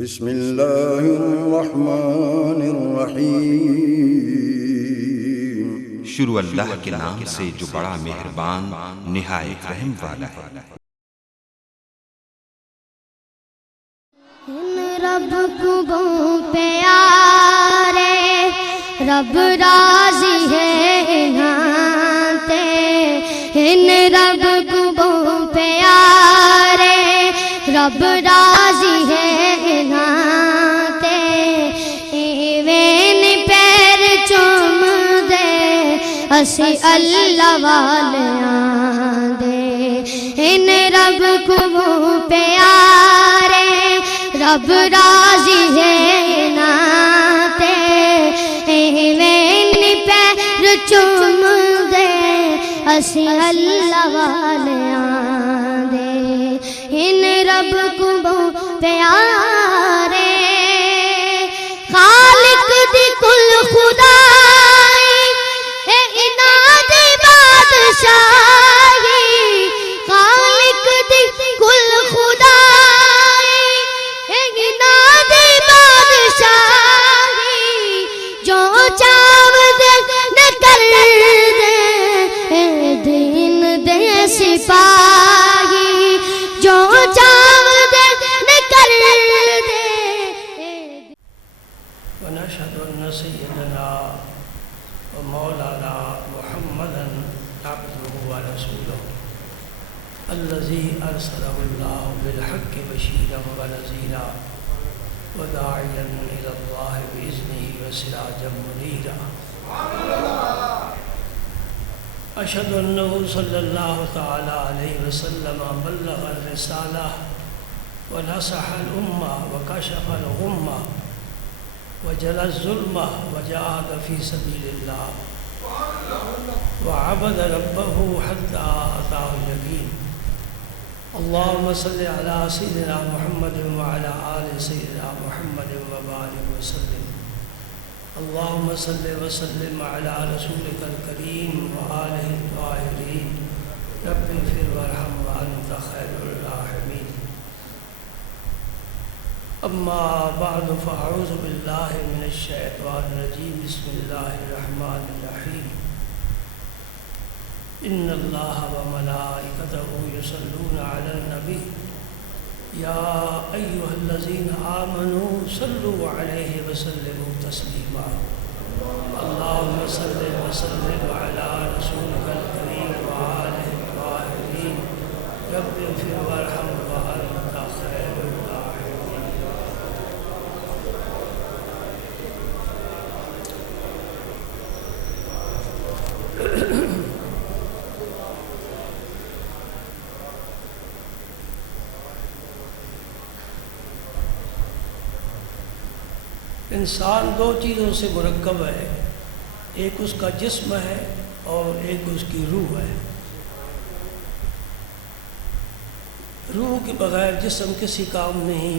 بسم اللہ الرحمن الرحیم۔ شروع اللہ کے نام سے جو بڑا مہربان نہایت رحم والا ہے۔ رب کو پیارے رب راضی ہے انہاں ان رب کو پیارے رب راضی ہے انہاں ایویں پیر چوم دے اسی اللہ والیاں دے ان رب کو پیارے رب راضی ہے ناتے ایویں پیر چوم دے اسی اللہ والیاں دے ان رب کو پیارے خالق دی کل خدائی انہاں دی بادشاہی خالق دی کل خدائی جو چاو دے نہ کر دے دین دے سپاہی جو چاو دے نہ کر دے ونشهد أن سيدنا ومولانا محمدا عبده ورسوله الذي أرسله الله بالحق بشيرا ونذيرا وداعيا إلى الله بإذنه وسراجا منيرا أشهد أنه صلى الله تعالى عليه وسلم بلغ الرسالة ونصح الأمة وكشف الغمة وجلى الظلمة وجاهد في سبيل الله وعبد ربه حتى أتاه اليقين اللهم صل على سيدنا محمد وعلى آل سيدنا محمد وبارك وسلم اللهم صل وسلم على رسولك الكريم وآله الطاهرين رب اغفر وارحم وأنت خير الراحمين أما بعد فأعوذ بالله من الشيطان الرجيم بسم الله الرحمن الرحيم إن الله وملائكته يصلون على النبي يا أيها الذين آمنوا صلوا عليه وسلموا تسليما اللهم صل وسلم على رسولك الكريم وآله الطاهرين رب اغفر وارحم وأنت خير الراحمين انسان دو چیزوں سے مرکب ہے، ایک اس کا جسم ہے اور ایک اس کی روح ہے۔ روح کے بغیر جسم کسی کام نہیں،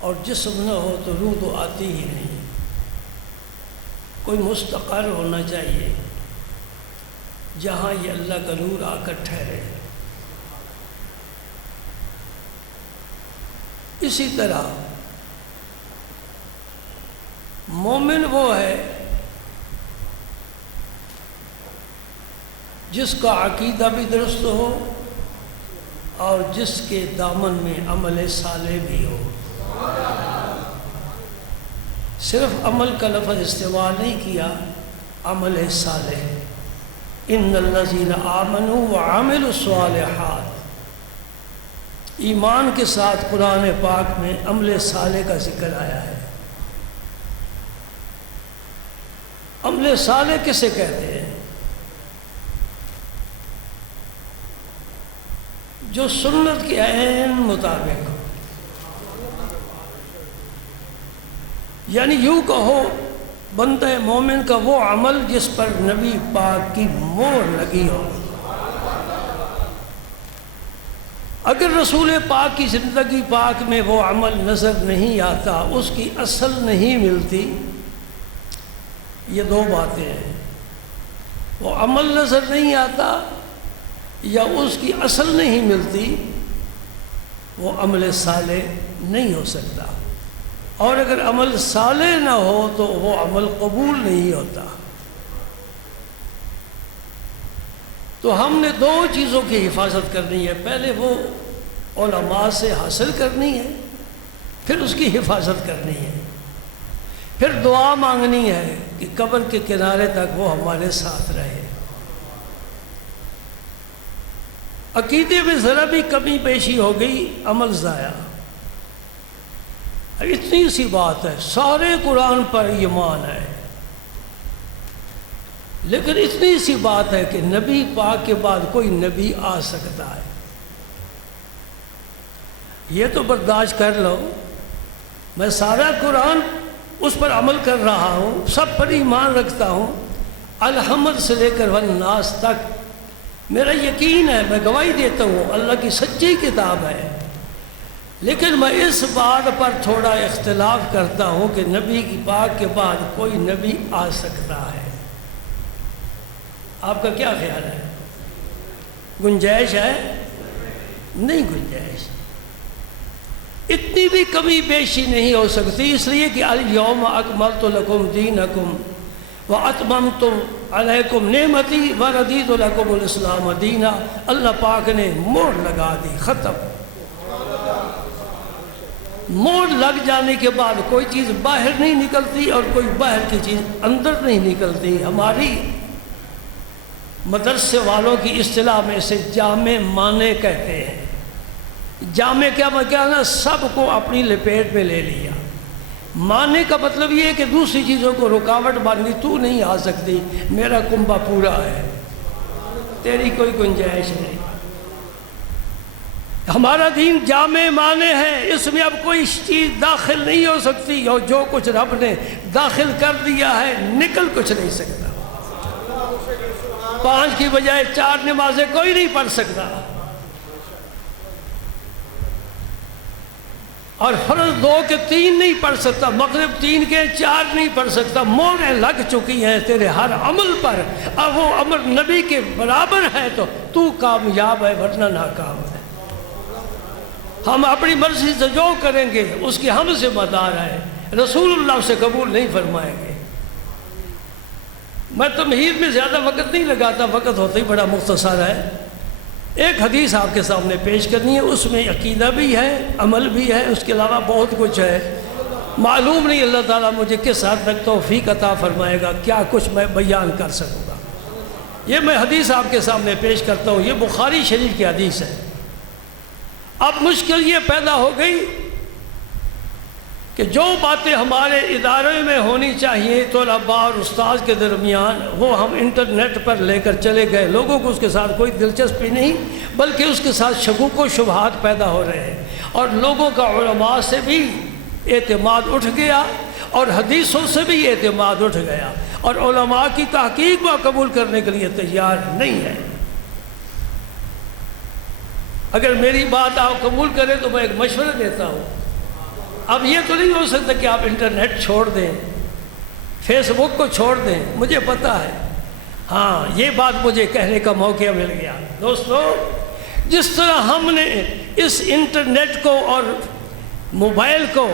اور جسم نہ ہو تو روح تو آتی ہی نہیں۔ کوئی مستقر ہونا چاہیے جہاں یہ اللہ کا نور آ کر ٹھہرے۔ اسی طرح مومن وہ ہے جس کا عقیدہ بھی درست ہو اور جس کے دامن میں عمل صالح بھی ہو۔ صرف عمل کا لفظ استعمال نہیں کیا، عمل صالح۔ ان الذین آمنوا وعملوا الصالحات، ایمان کے ساتھ قرآن پاک میں عمل صالح کا ذکر آیا ہے۔ عمل صالح کسے کہتے ہیں؟ جو سنت کے عین مطابق، یعنی یوں کہو بندہ مومن کا وہ عمل جس پر نبی پاک کی مہر لگی ہو۔ اگر رسول پاک کی زندگی پاک میں وہ عمل نظر نہیں آتا، اس کی اصل نہیں ملتی، یہ دو باتیں ہیں، وہ عمل نظر نہیں آتا یا اس کی اصل نہیں ملتی، وہ عمل صالح نہیں ہو سکتا، اور اگر عمل صالح نہ ہو تو وہ عمل قبول نہیں ہوتا۔ تو ہم نے دو چیزوں کی حفاظت کرنی ہے، پہلے وہ علماء سے حاصل کرنی ہے، پھر اس کی حفاظت کرنی ہے، پھر دعا مانگنی ہے کہ قبر کے کنارے تک وہ ہمارے ساتھ رہے۔ عقیدے میں ذرا بھی کمی بیشی ہو گئی، عمل ضائع۔ اتنی سی بات ہے، سارے قرآن پر ایمان ہے، لیکن اتنی سی بات ہے کہ نبی پاک کے بعد کوئی نبی آ سکتا ہے، یہ تو برداشت کر لو۔ میں سارا قرآن اس پر عمل کر رہا ہوں، سب پر ایمان رکھتا ہوں، الحمد سے لے کر والناس تک میرا یقین ہے، میں گواہی دیتا ہوں اللہ کی سچی کتاب ہے، لیکن میں اس بات پر تھوڑا اختلاف کرتا ہوں کہ نبی کی پاک کے بعد کوئی نبی آ سکتا ہے۔ آپ کا کیا خیال ہے؟ گنجائش ہے؟ نہیں گنجائش، اتنی بھی کمی بیشی نہیں ہو سکتی، اس لیے کہ الیوم اکملت لکم دینکم واتممت علیکم نعمتی وردیت لکم الاسلام دینا۔ اللہ پاک نے موڑ لگا دی، ختم۔ موڑ لگ جانے کے بعد کوئی چیز باہر نہیں نکلتی اور کوئی باہر کی چیز اندر نہیں نکلتی۔ ہماری مدرسے والوں کی اصطلاح میں اسے جامع معنی کہتے ہیں۔ جامع کیا نا، سب کو اپنی لپیٹ میں لے لیا۔ معنی کا مطلب یہ ہے کہ دوسری چیزوں کو رکاوٹ بن گئی، تو نہیں آ سکتی، میرا کنبہ پورا ہے، تیری کوئی گنجائش نہیں۔ ہمارا دین جامع معنی ہے، اس میں اب کوئی چیز داخل نہیں ہو سکتی، اور جو کچھ رب نے داخل کر دیا ہے نکل کچھ نہیں سکتا۔ 5 کی بجائے 4 نمازیں کوئی نہیں پڑھ سکتا، اور فرض 2 کے 3 نہیں پڑھ سکتا، مغرب 3 کے 4 نہیں پڑھ سکتا۔ موریں لگ چکی ہیں تیرے ہر عمل پر، اب وہ عمل نبی کے برابر ہے تو کامیاب ہے، ورنہ ناکام ہے۔ ہم اپنی مرضی سے جو کریں گے اس کی ہم ذمہ دار ہے، رسول اللہ سے قبول نہیں فرمائیں گے۔ میں تمہید میں زیادہ وقت نہیں لگاتا، وقت ہوتا ہی بڑا مختصر ہے۔ ایک حدیث آپ کے سامنے پیش کرنی ہے، اس میں عقیدہ بھی ہے، عمل بھی ہے، اس کے علاوہ بہت کچھ ہے۔ معلوم نہیں اللہ تعالیٰ مجھے کس حد تک توفیق عطا فرمائے گا، کیا کچھ میں بیان کر سکوں گا۔ یہ میں حدیث آپ کے سامنے پیش کرتا ہوں، یہ بخاری شریف کی حدیث ہے۔ اب مشکل یہ پیدا ہو گئی کہ جو باتیں ہمارے ادارے میں ہونی چاہیے طلباء اور استاذ کے درمیان، وہ ہم انٹرنیٹ پر لے کر چلے گئے۔ لوگوں کو اس کے ساتھ کوئی دلچسپی نہیں، بلکہ اس کے ساتھ شکوک و شبہات پیدا ہو رہے ہیں، اور لوگوں کا علماء سے بھی اعتماد اٹھ گیا اور حدیثوں سے بھی اعتماد اٹھ گیا، اور علماء کی تحقیق کو قبول کرنے کے لیے تیار نہیں ہے۔ اگر میری بات آپ قبول کریں تو میں ایک مشورہ دیتا ہوں، اب یہ تو نہیں ہو سکتا کہ آپ انٹرنیٹ چھوڑ دیں، فیس بک کو چھوڑ دیں، مجھے پتہ ہے، ہاں یہ بات مجھے کہنے کا موقع مل گیا۔ دوستو، جس طرح ہم نے اس انٹرنیٹ کو اور موبائل کو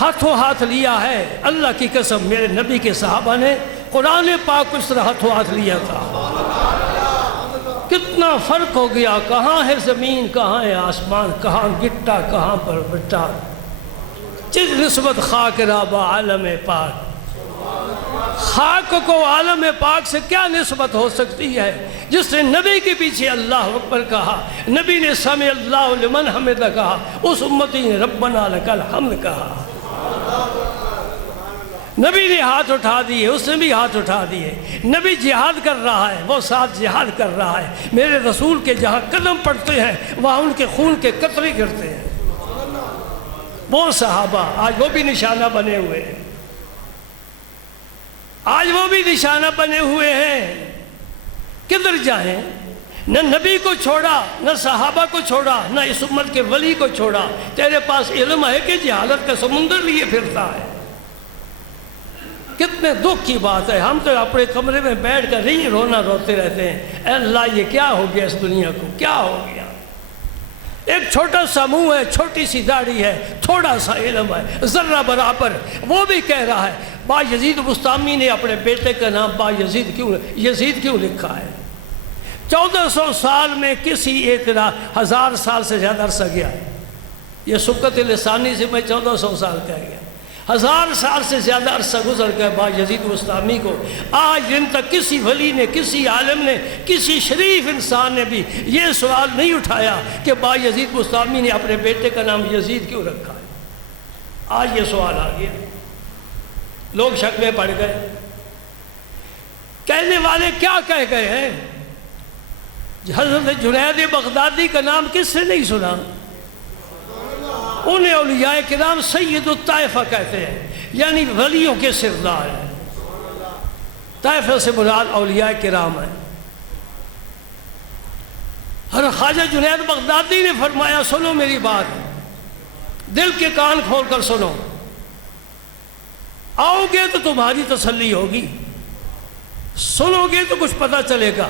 ہاتھوں ہاتھ لیا ہے، اللہ کی قسم میرے نبی کے صحابہ نے قرآن پاک کو اس طرح ہاتھوں ہاتھ لیا تھا۔ کتنا فرق ہو گیا، کہاں ہے زمین، کہاں ہے آسمان، کہاں گٹا کہاں پر بٹا، جس نسبت خاک رابع عالم پاک۔ خاک کو عالم پاک سے کیا نسبت ہو سکتی ہے؟ جس نے نبی کے پیچھے اللہ اکبر کہا، نبی نے سمع اللہ لمن حمدہ کہا، اس امتی نے ربنا لک الحمد کہا۔ نبی نے ہاتھ اٹھا دیے، اس نے بھی ہاتھ اٹھا دیے۔ نبی جہاد کر رہا ہے، وہ ساتھ جہاد کر رہا ہے۔ میرے رسول کے جہاں قدم پڑتے ہیں وہاں ان کے خون کے قطرے گرتے ہیں۔ وہ صحابہ آج وہ بھی نشانہ بنے ہوئے ہیں، آج وہ بھی نشانہ بنے ہوئے ہیں۔ کدھر جائیں؟ نہ نبی کو چھوڑا، نہ صحابہ کو چھوڑا، نہ اس امت کے ولی کو چھوڑا۔ تیرے پاس علم ہے کہ جہالت کا سمندر لیے پھرتا ہے۔ کتنے دکھ کی بات ہے، ہم تو اپنے کمرے میں بیٹھ کر ہی رونا روتے رہتے ہیں، اے اللہ یہ کیا ہو گیا، اس دنیا کو کیا ہو گیا۔ ایک چھوٹا سا منہ ہے، چھوٹی سی داڑھی ہے، تھوڑا سا علم ہے، ذرہ برابر، وہ بھی کہہ رہا ہے با یزید بستامی نے اپنے بیٹے کا نام با یزید کیوں لکھا ہے؟ 1400 سال میں کسی ایک 1000 سال سے زیادہ عرصہ گیا ہے، یہ سکت لسانی سے میں 1400 سال کہہ گیا، 1000 سال سے زیادہ عرصہ گزر گیا با یزید بستامی کو۔ آج دن تک کسی ولی نے، کسی عالم نے، کسی شریف انسان نے بھی یہ سوال نہیں اٹھایا کہ با یزید بستامی نے اپنے بیٹے کا نام یزید کیوں رکھا ہے۔ آج یہ سوال آ گیا، لوگ شک میں پڑ گئے۔ کہنے والے کیا کہہ گئے ہیں؟ حضرت جنید بغدادی کا نام کس سے نہیں سنا؟ انہیں اولیاء کرام سید الطائفہ کہتے ہیں، یعنی ولیوں کے سردار ہیں۔ طائفہ سے مراد اولیاء کرام ہیں۔ حضرت خواجہ جنید بغدادی نے فرمایا سنو میری بات، دل کے کان کھول کر سنو، آؤ گے تو تمہاری تسلی ہوگی، سنو گے تو کچھ پتہ چلے گا،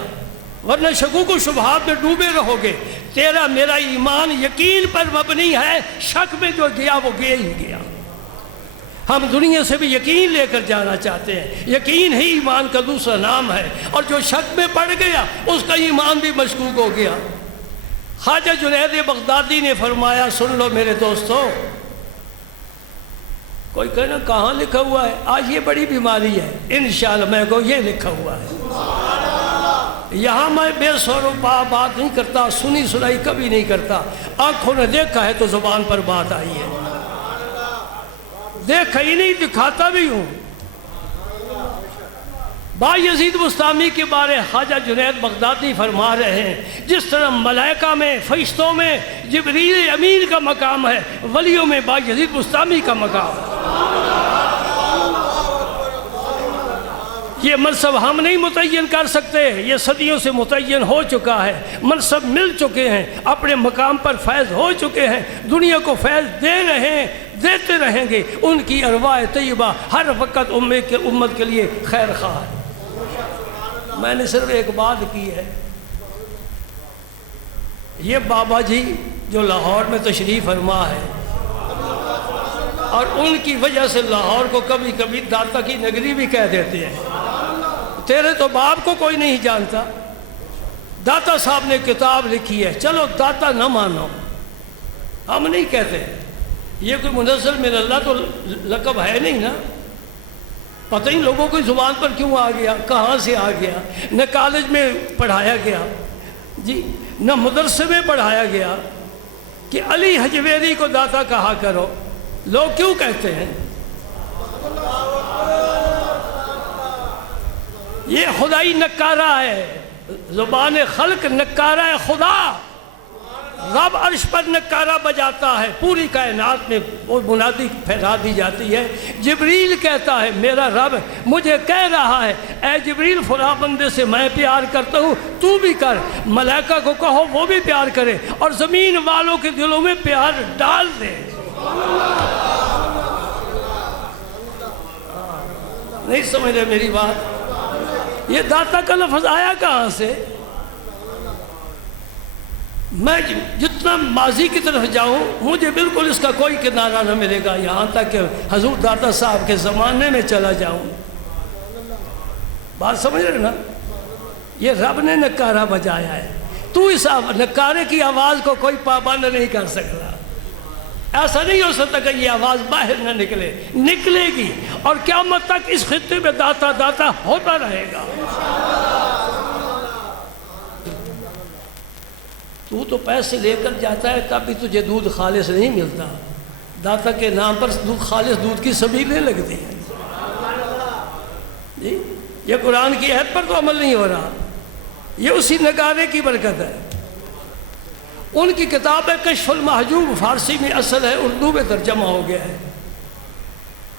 ورنہ شکوک و شبہات میں ڈوبے رہو گے۔ تیرا میرا ایمان یقین پر مبنی ہے، شک میں جو گیا وہ گیا ہی گیا۔ ہم دنیا سے بھی یقین لے کر جانا چاہتے ہیں، یقین ہی ایمان کا دوسرا نام ہے، اور جو شک میں پڑ گیا اس کا ایمان بھی مشکوک ہو گیا۔ خواجہ جنید بغدادی نے فرمایا سن لو میرے دوستو، کوئی کہنا کہاں لکھا ہوا ہے؟ آج یہ بڑی بیماری ہے، انشاءاللہ میں کو یہ لکھا ہوا ہے۔ یہاں میں بے سورو بات نہیں کرتا، سنی سنائی کبھی نہیں کرتا، آنکھوں نے دیکھا ہے تو زبان پر بات آئی ہے، دیکھا ہی نہیں دکھاتا بھی ہوں۔ با یزید بستامی کے بارے خواجہ جنید بغدادی فرما رہے ہیں جس طرح ملائکہ میں، فرشتوں میں جبریل امین کا مقام ہے، ولیوں میں با یزید بستامی کا مقام ہے۔ یہ منصب ہم نہیں متعین کر سکتے، یہ صدیوں سے متعین ہو چکا ہے، منصب مل چکے ہیں، اپنے مقام پر فیض ہو چکے ہیں، دنیا کو فیض دے رہے ہیں، دیتے رہیں گے۔ ان کی ارواح طیبہ ہر وقت امت کے لیے خیر خواہ ہے۔ میں نے صرف ایک بات کی ہے، یہ بابا جی جو لاہور میں تشریف فرما ہے، اور ان کی وجہ سے لاہور کو کبھی کبھی داتا کی نگری بھی کہہ دیتے ہیں۔ تیرے تو باپ کو کوئی نہیں جانتا، داتا صاحب نے کتاب لکھی ہے، چلو داتا نہ مانو، ہم نہیں کہتے، یہ کوئی منزل من اللہ تو لقب ہے نہیں نا، پتہ ہی لوگوں کی زبان پر کیوں آ گیا، کہاں سے آ گیا، نہ کالج میں پڑھایا گیا جی، نہ مدرسے میں پڑھایا گیا کہ علی حجویری کو داتا کہا کرو، لوگ کیوں کہتے ہیں؟ یہ خدائی نکارہ ہے، زبان خلق نکارہ ہے، خدا رب عرش پر نکارہ بجاتا ہے، پوری کائنات میں وہ منادی پھیلا دی جاتی ہے۔ جبریل کہتا ہے میرا رب مجھے کہہ رہا ہے اے جبریل فلاں بندے سے میں پیار کرتا ہوں، تو بھی کر، ملائکہ کو کہو وہ بھی پیار کرے، اور زمین والوں کے دلوں میں پیار ڈال دے۔ نہیں سمجھ رہے میری بات؟ یہ داتا کا لفظ آیا کہاں سے؟ میں جتنا ماضی کی طرف جاؤں مجھے بالکل اس کا کوئی کنارہ نہ ملے گا، یہاں تک کہ حضور داتا صاحب کے زمانے میں چلا جاؤں۔ بات سمجھ رہے نا؟ یہ رب نے نکارہ بجایا ہے، تو اس نکارے کی آواز کو کوئی پابند نہیں کر سکتا۔ ایسا نہیں ہو سکتا کہ یہ آواز باہر نہ نکلے، نکلے گی، اور قیامت تک اس خطے میں داتا داتا ہوتا رہے گا۔ تو پیسے لے کر جاتا ہے تب بھی تجھے دودھ خالص نہیں ملتا، داتا کے نام پر خالص دودھ کی سبیلیں لگتی ہیں جی۔ یہ قرآن کی عہد پر تو عمل نہیں ہو رہا، یہ اسی نگارے کی برکت ہے۔ ان کی کتاب ہے کشف المحجوب، فارسی میں اصل ہے، اردو میں ترجمہ ہو گیا ہے،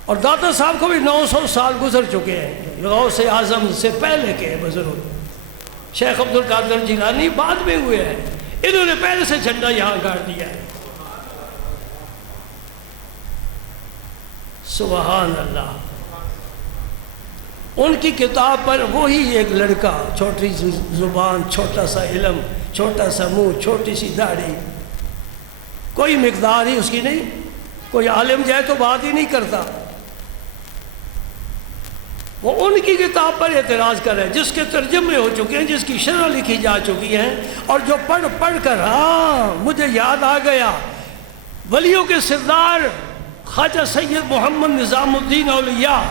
اور داتا صاحب کو بھی 900 سال گزر چکے ہیں، غوث اعظم سے پہلے کے بزرگ شیخ عبد القادر جیلانی بعد میں ہوئے ہیں، انہوں نے پہلے سے جھنڈا یہاں گاڑ دیا ہے۔ سبحان اللہ۔ ان کی کتاب پر وہی ایک لڑکا، چھوٹی زبان، چھوٹا سا علم، چھوٹا سا منہ، چھوٹی سی داڑھی، کوئی مقدار ہی اس کی نہیں. کوئی عالم جائے تو بات ہی نہیں کرتا. وہ ان کی کتاب پر اعتراض کر رہے ہیں جس کے ترجمے ہو چکے ہیں، جس کی شرح لکھی جا چکی ہیں، اور جو پڑھ پڑھ کر مجھے یاد آ گیا ولیوں کے سردار خواجہ سید محمد نظام الدین اولیاء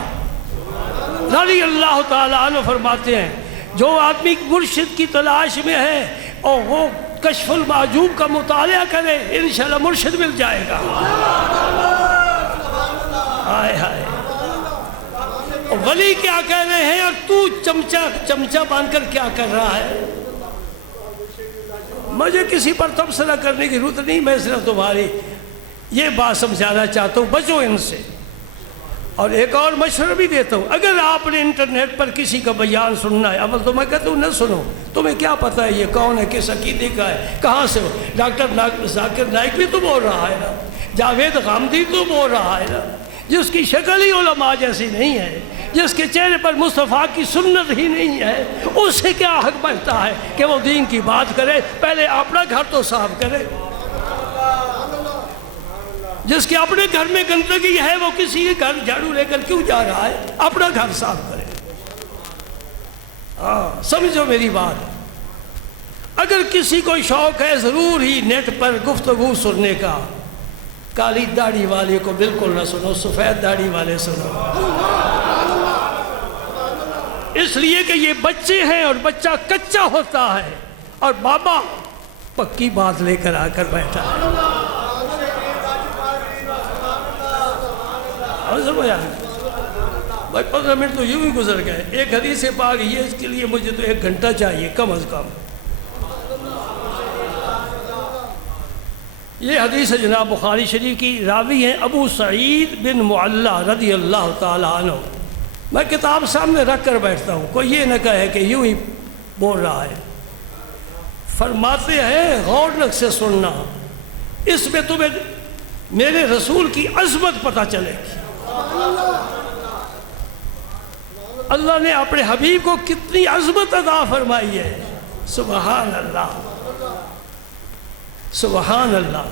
رضی اللہ تعالیٰ عنہ فرماتے ہیں جو آدمی مرشد کی تلاش میں ہے اور وہ کشف المعجوب کا مطالعہ کرے انشاءاللہ مرشد مل جائے گا. ہائے ہائے. ولی کیا کہہ رہے ہیں اور تو چمچہ باندھ کر کیا کر رہا ہے؟ مجھے کسی پر تبصرہ کرنے کی ضرورت نہیں، میں صرف تمہاری یہ بات سمجھانا چاہتا ہوں، بچو ان سے. اور ایک اور مشورہ بھی دیتا ہوں، اگر آپ نے انٹرنیٹ پر کسی کا بیان سننا ہے، اول تو میں کہتا ہوں نہ سنو. تمہیں کیا پتہ ہے یہ کون ہے، کس عقیدے کا ہے، کہاں سے ہو؟ ڈاکٹر ذاکر نائک بھی تو بول رہا ہے نا، جاوید غامدی تو بول رہا ہے نا، جس کی شکل ہی علماء جیسی نہیں ہے، جس کے چہرے پر مصطفیٰ کی سنت ہی نہیں ہے، اس سے کیا حق بنتا ہے کہ وہ دین کی بات کرے؟ پہلے اپنا گھر تو صاف کرے. جس کے اپنے گھر میں گندگی ہے وہ کسی کے گھر جھاڑو لے کر کیوں جا رہا ہے؟ اپنا گھر صاف کرے. سمجھو میری بات. اگر کسی کو شوق ہے ضرور ہی نیٹ پر گفتگو سننے کا، کالی داڑھی والے کو بالکل نہ سنو، سفید داڑھی والے سنو. اس لیے کہ یہ بچے ہیں اور بچہ کچا ہوتا ہے اور بابا پکی بات لے کر آ کر بیٹھا ہے. بھائی 15 منٹ تو یوں ہی گزر گئے. ایک حدیث پاک یہ اس کے لیے مجھے تو 1 گھنٹہ چاہیے کم از کم. یہ حدیث ہے جناب بخاری شریف کی، راوی ہیں ابو سعید بن معلہ رضی اللہ تعالیٰ عنہ. میں کتاب سامنے رکھ کر بیٹھتا ہوں، کوئی یہ نہ کہے کہ یوں ہی بول رہا ہے. فرماتے ہیں غور سے سننا، اس میں تمہیں میرے رسول کی عظمت پتہ چلے گی. اللہ نے اپنے حبیب کو کتنی عظمت عطا فرمائی ہے. سبحان اللہ سبحان اللہ.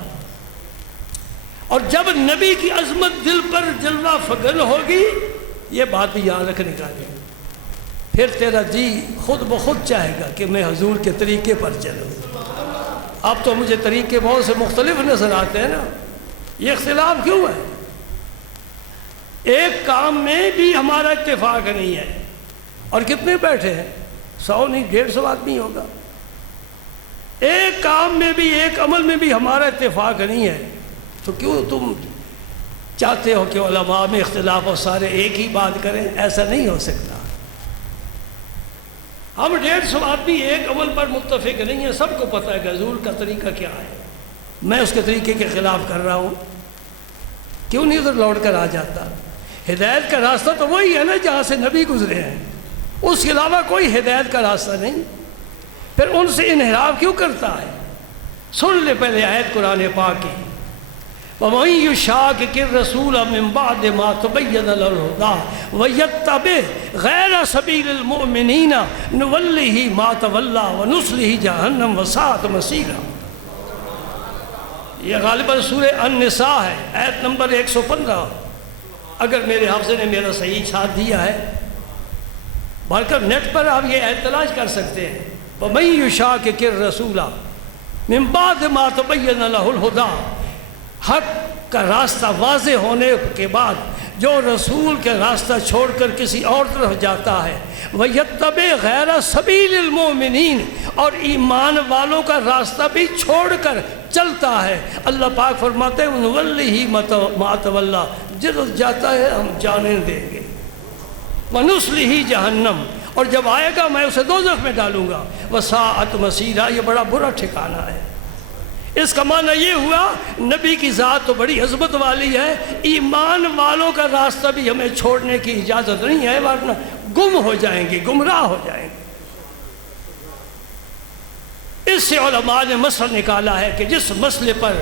اور جب نبی کی عظمت دل پر جلوہ فگن ہوگی، یہ بات بھی یاد رکھنے کا ہے، پھر تیرا جی خود بخود چاہے گا کہ میں حضور کے طریقے پر چلوں. اب تو مجھے طریقے بہت سے مختلف نظر آتے ہیں نا، یہ اختلاف کیوں ہے؟ ایک کام میں بھی ہمارا اتفاق نہیں ہے. اور کتنے بیٹھے ہیں؟ 100 نہیں 150 آدمی ہوگا. ایک کام میں بھی، ایک عمل میں بھی ہمارا اتفاق نہیں ہے. تو کیوں تم چاہتے ہو کہ علماء میں اختلاف ہو، سارے ایک ہی بات کریں؟ ایسا نہیں ہو سکتا. ہم 150 آدمی ایک عمل پر متفق نہیں ہیں. سب کو پتہ ہے کہ حضور کا طریقہ کیا ہے. میں اس کے طریقے کے خلاف کر رہا ہوں، کیوں نہیں ادھر لوٹ کر آ جاتا؟ ہدایت کا راستہ تو وہی ہے نا جہاں سے نبی گزرے ہیں، اس کے علاوہ کوئی ہدایت کا راستہ نہیں. پھر ان سے انحراف کیوں کرتا ہے؟ سن لے پہلے آیت قرآن پاک کی، وَمَن يُشَاقِقِ الرَّسُولَ مِن بَعْدِ مَا تَبَيَّنَ لَهُ الْهُدَىٰ وَيَتَّبِعْ غَيْرَ سَبِيلِ الْمُؤْمِنِينَ نُوَلِّهِ مَا تَوَلَّىٰ وَنُصْلِهِ جَهَنَّمَ وَسَاءَتْ مَصِيرًا. یہ غالباً سورہ النساء ہے، آیت نمبر 115، اگر میرے حافظے نے میرا صحیح ساتھ دیا ہے. بلکہ نیٹ پر آپ یہ آیت تلاش کر سکتے ہیں. وَمَن يُشَاقِقِ الرَّسُولَ مِن بَعْدِ مَا تَبَيَّنَ لَهُ الْهُدَىٰ، حق کا راستہ واضح ہونے کے بعد جو رسول کے راستہ چھوڑ کر کسی اور طرف جاتا ہے، وَيَتَّبِعْ غَيْرَ سَبِيلِ الْمُؤْمِنِينَ، اور ایمان والوں کا راستہ بھی چھوڑ کر چلتا ہے، اللہ پاک فرماتے ہیں نُوَلِّهِ مَا تَوَلَّىٰ، جدھر جاتا ہے ہم جانے دیں گے، وَنُصْلِهِ جَهَنَّمَ، اور جب آئے گا میں اسے دوزخ میں ڈالوں گا، وَسَاءَتْ مَصِيرًا، یہ بڑا برا ٹھکانہ ہے. اس کا معنی یہ ہوا نبی کی ذات تو بڑی عظمت والی ہے، ایمان والوں کا راستہ بھی ہمیں چھوڑنے کی اجازت نہیں ہے، ورنہ گم ہو جائیں گے، گمراہ ہو جائیں گے. اس سے علماء نے مسئلہ نکالا ہے کہ جس مسئلے پر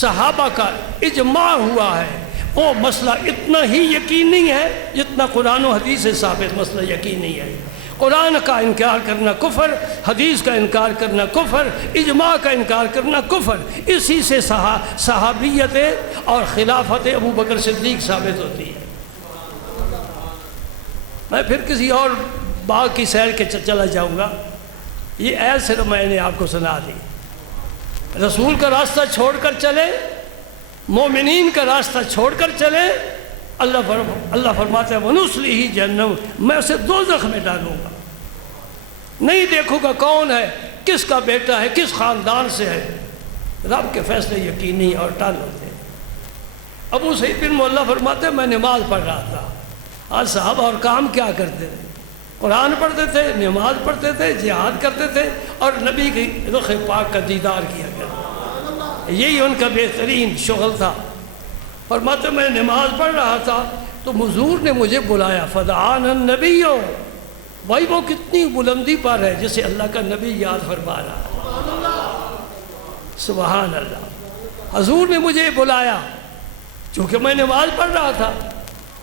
صحابہ کا اجماع ہوا ہے وہ مسئلہ اتنا ہی یقینی ہے جتنا قرآن و حدیث سے ثابت مسئلہ یقینی ہے. قرآن کا انکار کرنا کفر، حدیث کا انکار کرنا کفر، اجماع کا انکار کرنا کفر۔ اسی سے صحابیت اور خلافت ابو بکر صدیق ثابت ہوتی ہے۔ میں پھر کسی اور باغ کی سیر کے چلا جاؤں گا، یہ ایسے صرف میں نے آپ کو سنا دی۔ رسول کا راستہ چھوڑ کر چلے، مومنین کا راستہ چھوڑ کر چلے، اللہ فرماتا ہے وَنُصْلِهِ جہنم، میں اسے دوزخ میں ڈالوں گا۔ نہیں دیکھوں گا کون ہے، کس کا بیٹا ہے، کس خاندان سے ہے، رب کے فیصلے یقینی اور ٹال ہوتے ہیں۔ ابو سعید بن معلّہ فرماتے ہیں میں نماز پڑھ رہا تھا، آج صحابہ اور کام کیا کرتے تھے؟ قرآن پڑھتے تھے، نماز پڑھتے تھے، جہاد کرتے تھے اور نبی کی رخ پاک کا دیدار کیا کرتے، یہی ان کا بہترین شغل تھا۔ فرماتے ہیں میں نماز پڑھ رہا تھا تو حضور نے مجھے بلایا، فدعانا النبی، بھائی وہ کتنی بلندی پر ہے جسے اللہ کا نبی یاد فرما رہا ہے، سبحان اللہ۔ حضور نے مجھے بلایا چونکہ میں نماز پڑھ رہا تھا،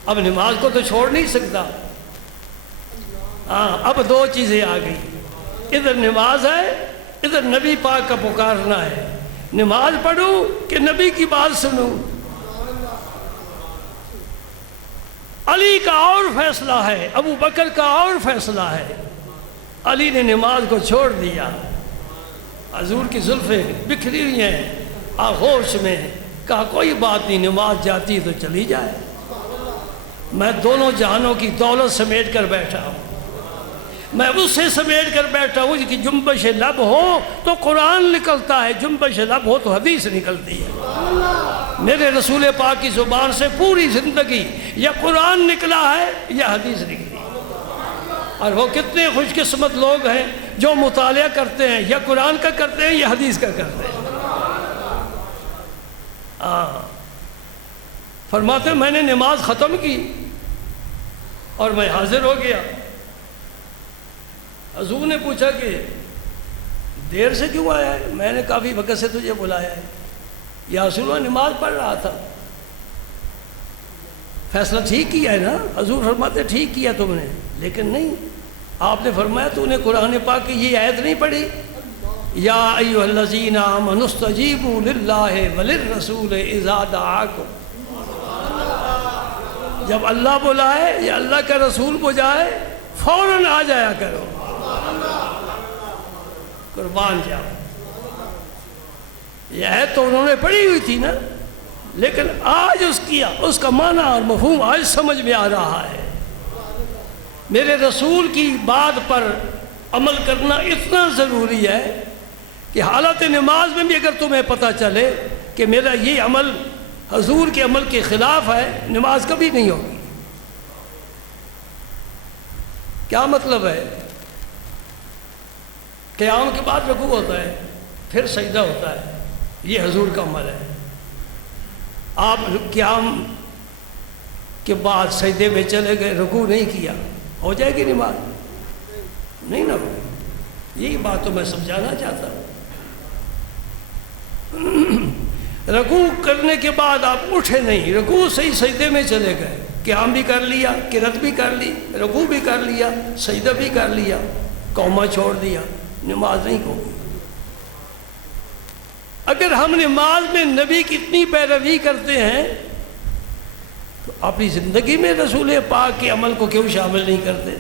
اب نماز کو تو چھوڑ نہیں سکتا۔ اب دو چیزیں آ گئی، ادھر نماز ہے، ادھر نبی پاک کا پکارنا ہے۔ نماز پڑھوں کہ نبی کی بات سنوں؟ علی کا اور فیصلہ ہے، ابو بکر کا اور فیصلہ ہے۔ علی نے نماز کو چھوڑ دیا، حضور کی زلفیں بکھری ہوئی ہیں آغوش میں، کہا کوئی بات نہیں، نماز جاتی تو چلی جائے، میں دونوں جہانوں کی دولت سمیٹ کر بیٹھا ہوں، میں اس سے سمیٹ کر بیٹھا ہوں کہ جنبش لب ہو تو قرآن نکلتا ہے، جنبش لب ہو تو حدیث نکلتی ہے۔ میرے رسول پاک کی زبان سے پوری زندگی یا قرآن نکلا ہے یا حدیث نکلی ہے، اور وہ کتنے خوش قسمت لوگ ہیں جو مطالعہ کرتے ہیں، یا قرآن کا کرتے ہیں یا حدیث کا کرتے ہیں۔ فرماتے ہیں میں نے نماز ختم کی اور میں حاضر ہو گیا۔ حضور نے پوچھا کہ دیر سے کیوں آیا ہے؟ میں نے کافی وقت سے تجھے بلایا ہے۔ یا رسول اللہ نماز پڑھ رہا تھا۔ فیصلہ ٹھیک کیا ہے نا؟ حضور فرماتے ٹھیک کیا تم نے، لیکن نہیں، آپ نے فرمایا تو نے قرآن پاک کی یہ آیت نہیں پڑھی، یا ایھا الذین آمنوا استجیبوا للہ وللرسول اذا دعاکم۔ جب اللہ بلائے یا اللہ کا رسول بجائے فوراً آ جایا کرو، قربان جاؤ۔ یہ ہے تو انہوں نے پڑھی ہوئی تھی نا، لیکن آج اس کا معنی اور مفہوم آج سمجھ میں آ رہا ہے۔ میرے رسول کی بات پر عمل کرنا اتنا ضروری ہے کہ حالت نماز میں بھی اگر تمہیں پتہ چلے کہ میرا یہ عمل حضور کے عمل کے خلاف ہے، نماز کبھی نہیں ہوگی۔ کیا مطلب ہے؟ قیام کے بعد رکوع ہوتا ہے، پھر سجدہ ہوتا ہے، یہ حضور کا عمل ہے۔ آپ قیام کے بعد سجدے میں چلے گئے، رکوع نہیں کیا، ہو جائے گی نماز؟ نہیں نہ ہو۔ یہی بات تو میں سمجھانا چاہتا ہوں۔ رکوع کرنے کے بعد آپ اٹھے نہیں، رکوع سے ہی سجدے میں چلے گئے، قیام بھی کر لیا، قرات بھی کر لی، رکوع بھی کر لیا، سجدہ بھی کر لیا، قومہ چھوڑ دیا، نماز نہیں ہوگی۔ اگر ہم نماز میں نبی کی اتنی پیروی کرتے ہیں تو اپنی زندگی میں رسول پاک کے عمل کو کیوں شامل نہیں کرتے؟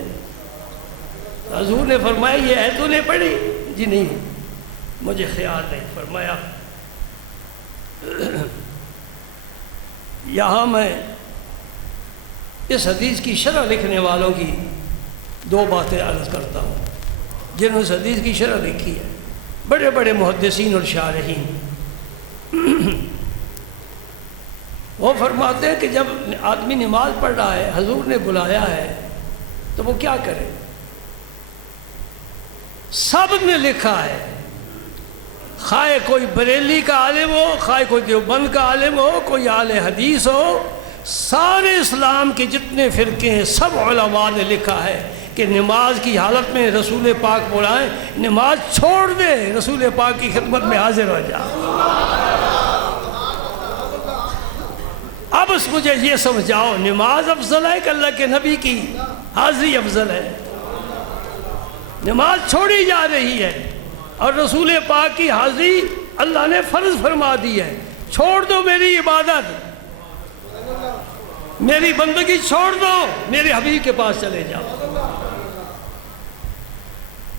حضور نے فرمایا یہ ہے تو نے پڑھی؟ جی نہیں، مجھے خیال نہیں۔ فرمایا یہاں میں اس حدیث کی شرح لکھنے والوں کی دو باتیں عرض کرتا ہوں جنہوں نے اس حدیث کی شرح لکھی ہے، بڑے بڑے محدثین اور شارحین۔ وہ فرماتے ہیں کہ جب آدمی نماز پڑھ رہا ہے، حضور نے بلایا ہے، تو وہ کیا کرے؟ سب نے لکھا ہے، خواہ کوئی بریلی کا عالم ہو، خواہ کوئی دیوبند کا عالم ہو، کوئی اہل حدیث ہو، سارے اسلام کے جتنے فرقے ہیں سب علماء نے لکھا ہے کہ نماز کی حالت میں رسول پاک بلائیں، نماز چھوڑ دے، رسول پاک کی خدمت میں حاضر ہو جا۔ اب مجھے یہ سمجھاؤ، نماز افضل ہے کہ اللہ کے نبی کی حاضری افضل ہے؟ نماز چھوڑی جا رہی ہے اور رسول پاک کی حاضری اللہ نے فرض فرما دی ہے. چھوڑ دو میری عبادت، میری بندگی چھوڑ دو، میرے حبیب کے پاس چلے جاؤ.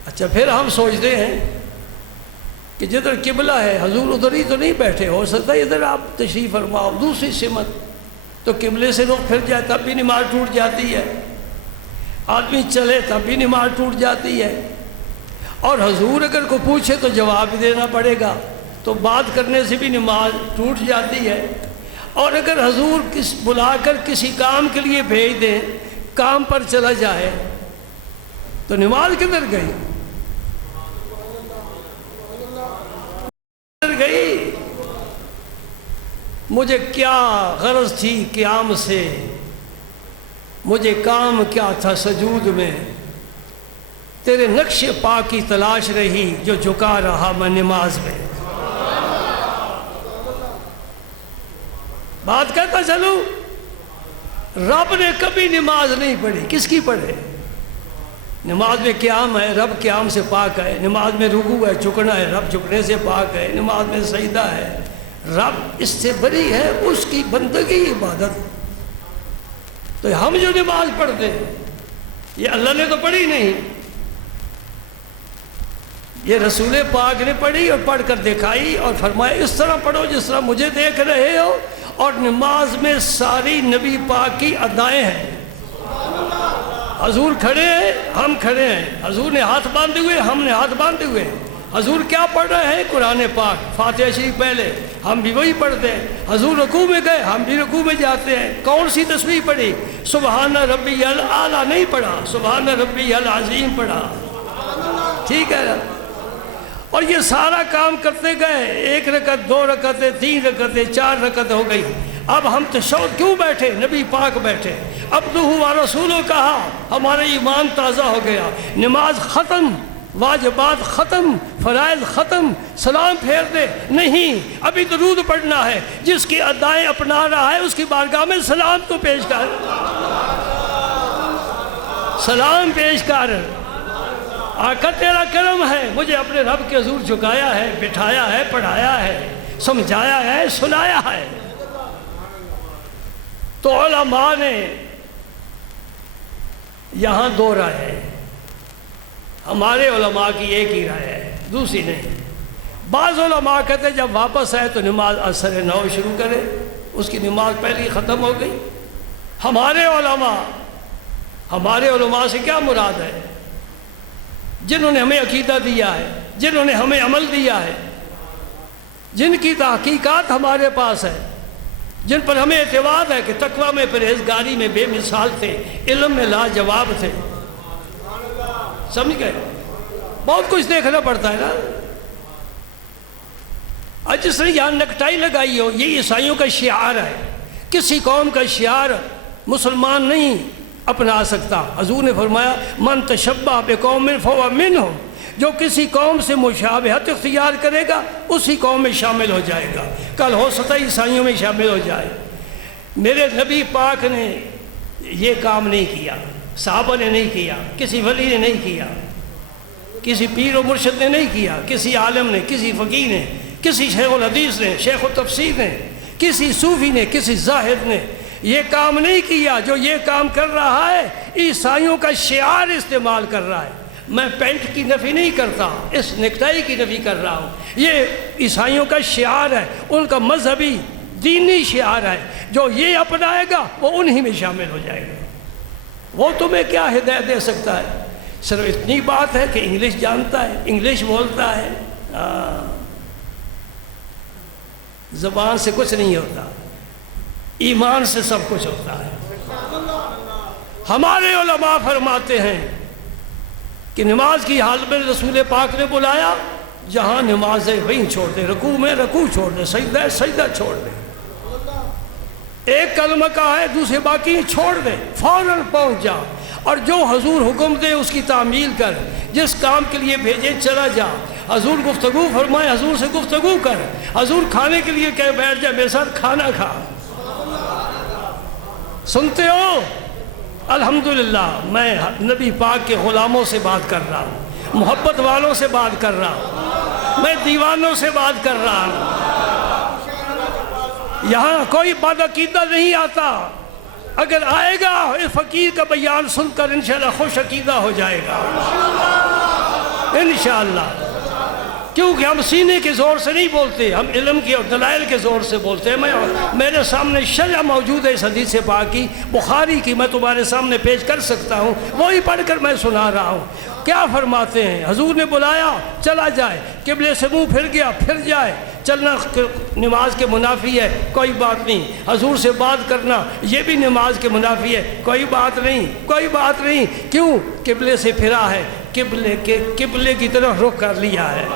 اچھا پھر ہم سوچتے ہیں کہ جدھر قبلہ ہے حضور ادھر ہی تو نہیں بیٹھے، ہو سکتا ہے ادھر آپ تشریف فرماؤ دوسری سمت، تو قبلے سے رخ پھر جائے تب بھی نماز ٹوٹ جاتی ہے. آدمی چلے تب بھی نماز ٹوٹ جاتی ہے. اور حضور اگر کو پوچھے تو جواب دینا پڑے گا، تو بات کرنے سے بھی نماز ٹوٹ جاتی ہے. اور اگر حضور بلا کر کسی کام کے لیے بھیج دیں، کام پر چلا جائے تو نماز کدھر گئی؟ کدھر گئی؟ مجھے کیا غرض تھی قیام سے، مجھے کام کیا تھا سجود میں، تیرے نقش پاک کی تلاش رہی جو جھکا رہا میں نماز میں. بات کہتا چلوں، رب نے کبھی نماز نہیں پڑھی، کس کی پڑھے؟ نماز میں قیام ہے، رب قیام سے پاک ہے. نماز میں رکوع ہے، جھکنا ہے، رب جھکنے سے پاک ہے. نماز میں سجدہ ہے، رب اس سے بری ہے، اس کی بندگی عبادت. تو ہم جو نماز پڑھتے ہیں یہ اللہ نے تو پڑھی نہیں، یہ رسول پاک نے پڑھی اور پڑھ کر دکھائی اور فرمایا اس طرح پڑھو جس طرح مجھے دیکھ رہے ہو. اور نماز میں ساری نبی پاک کی ادائیں ہیں. حضور کھڑے ہیں، ہم کھڑے ہیں، حضور نے ہاتھ باندھے ہوئے، ہم نے ہاتھ باندھے ہوئے. حضور کیا پڑھ رہے ہیں؟ قرآن پاک، فاتحہ شریف پہلے، ہم بھی وہی پڑھتے ہیں. حضور رکوع میں گئے، ہم بھی رکوع میں جاتے ہیں. کون سی تسبیح پڑھی؟ سبحان ربی الاعلیٰ نہیں پڑھا، سبحان ربی العظیم پڑھا. ٹھیک ہے. اور یہ سارا کام کرتے گئے، 1 رکعت 2 رکعتیں 3 رکعتیں 4 رکعت ہو گئی. اب ہم تشہد کیوں بیٹھے؟ نبی پاک بیٹھے، عبدہ و رسولہ کہا، ہمارا ایمان تازہ ہو گیا. نماز ختم، واجبات ختم، فرائض ختم، سلام پھیر دے نہیں، ابھی درود پڑھنا ہے. جس کی ادائیں اپنا رہا ہے اس کی بارگاہ میں سلام تو پیش کر، سلام پیش کر. آقا تیرا کرم ہے، مجھے اپنے رب کے حضور جھکایا ہے، بٹھایا ہے، پڑھایا ہے، سمجھایا ہے، سنایا ہے. تو علماء نے یہاں 2 رائے ہیں. ہمارے علماء کی ایک ہی رائے ہے، دوسری نہیں. بعض علماء کہتے ہیں جب واپس آئے تو نماز اثر 9 شروع کرے، اس کی نماز پہلے ہی ختم ہو گئی. ہمارے علماء سے کیا مراد ہے؟ جنہوں نے ہمیں عقیدہ دیا ہے، جنہوں نے ہمیں عمل دیا ہے، جن کی تحقیقات ہمارے پاس ہے، جن پر ہمیں اعتماد ہے کہ تقویٰ میں پرہیزگاری میں بے مثال تھے، علم میں لاجواب تھے. سمجھ گئے؟ بہت کچھ دیکھنا پڑتا ہے نا. آج جس نے یہاں نکٹائی لگائی ہو، یہ عیسائیوں کا شعار ہے. کسی قوم کا شعار مسلمان نہیں اپنا سکتا. حضور نے فرمایا من تشبہ بقوم فہو منہم، جو کسی قوم سے مشابہت اختیار کرے گا اسی قوم میں شامل ہو جائے گا. کل ہو سکتا ہے عیسائیوں میں شامل ہو جائے. میرے نبی پاک نے یہ کام نہیں کیا، صحابہ نے نہیں کیا، کسی ولی نے نہیں کیا، کسی پیر و مرشد نے نہیں کیا، کسی عالم نے، کسی فقیہ نے، کسی شیخ الحدیث نے، شیخ التفسیر نے، کسی صوفی نے، کسی زاہد نے یہ کام نہیں کیا جو یہ کام کر رہا ہے. عیسائیوں کا شعار استعمال کر رہا ہے. میں پینٹ کی نفی نہیں کرتا، اس نکٹائی کی نفی کر رہا ہوں. یہ عیسائیوں کا شعار ہے، ان کا مذہبی دینی شعار ہے. جو یہ اپنائے گا وہ انہی میں شامل ہو جائے گا. وہ تمہیں کیا ہدایت دے سکتا ہے؟ صرف اتنی بات ہے کہ انگلش جانتا ہے، انگلش بولتا ہے. زبان سے کچھ نہیں ہوتا، ایمان سے سب کچھ ہوتا ہے. ہمارے علماء فرماتے ہیں کہ نماز کی حالت میں رسول پاک نے بلایا، جہاں نماز ہے وہیں چھوڑ دے، رکوع میں رکوع چھوڑ دے، سجدہ ہے سجدہ چھوڑ دے. ایک کلمہ کا ہے، دوسرے باقی چھوڑ دے، فوراً پہنچ جا. اور جو حضور حکم دے اس کی تعمیل کر، جس کام کے لیے بھیجے چلا جا. حضور گفتگو فرمائے، حضور سے گفتگو کر. حضور کھانے کے لیے کہے بیٹھ جا، میرے ساتھ کھانا کھا. سنتے ہو؟ الحمدللہ میں نبی پاک کے غلاموں سے بات کر رہا ہوں. محبت والوں سے بات کر رہا ہوں، میں دیوانوں سے بات کر رہا ہوں۔ یہاں کوئی بدعقیدہ نہیں آتا، اگر آئے گا اس فقیر کا بیان سن کر انشاءاللہ خوش عقیدہ ہو جائے گا انشاءاللہ، کیونکہ ہم سینے کے زور سے نہیں بولتے، ہم علم کے اور دلائل کے زور سے بولتے ہیں۔ میرے سامنے شرح موجود ہے اس حدیث پاک کی، بخاری کی، میں تمہارے سامنے پیش کر سکتا ہوں، وہی پڑھ کر میں سنا رہا ہوں۔ کیا فرماتے ہیں؟ حضور نے بلایا چلا جائے، قبلے سے منہ پھر گیا پھر جائے، چلنا نماز کے منافی ہے کوئی بات نہیں، حضور سے بات کرنا یہ بھی نماز کے منافی ہے کوئی بات نہیں، کوئی بات نہیں۔ کیوں؟ قبلے سے پھرا ہے، قبلے کی طرف رخ کر لیا ہے،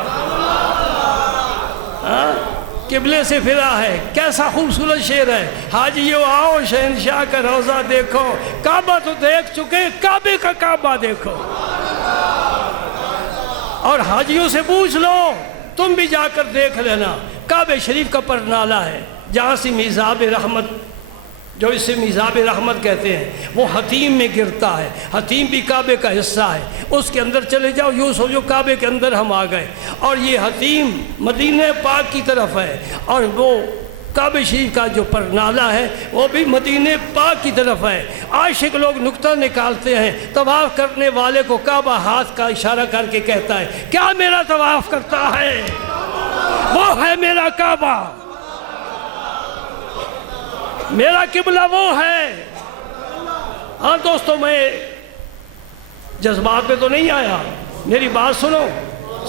قبلے سے پھرا ہے۔ کیسا خوبصورت شعر ہے، حاجیو آؤ شہنشاہ کا روضہ دیکھو، کعبہ تو دیکھ چکے، کعبے کا کعبہ دیکھو۔ اور حاجیوں سے پوچھ لو، تم بھی جا کر دیکھ لینا، کعبہ شریف کا پرنالہ ہے، جہاں سے میزاب رحمت، جو اسے میزاب رحمت کہتے ہیں، وہ حتیم میں گرتا ہے۔ حتیم بھی کعبے کا حصہ ہے، اس کے اندر چلے جاؤ، یوں سمجھو کعبے کے اندر ہم آ گئے۔ اور یہ حتیم مدینہ پاک کی طرف ہے، اور وہ کعبہ شریف کا جو پرنالہ ہے وہ بھی مدینہ پاک کی طرف ہے۔ عاشق لوگ نکتہ نکالتے ہیں، طواف کرنے والے کو کعبہ ہاتھ کا اشارہ کر کے کہتا ہے کیا میرا طواف کرتا ہے؟ وہ ہے میرا کعبہ، میرا قبلہ وہ ہے۔ ہاں دوستو، میں جذبات پہ تو نہیں آیا، میری بات سنو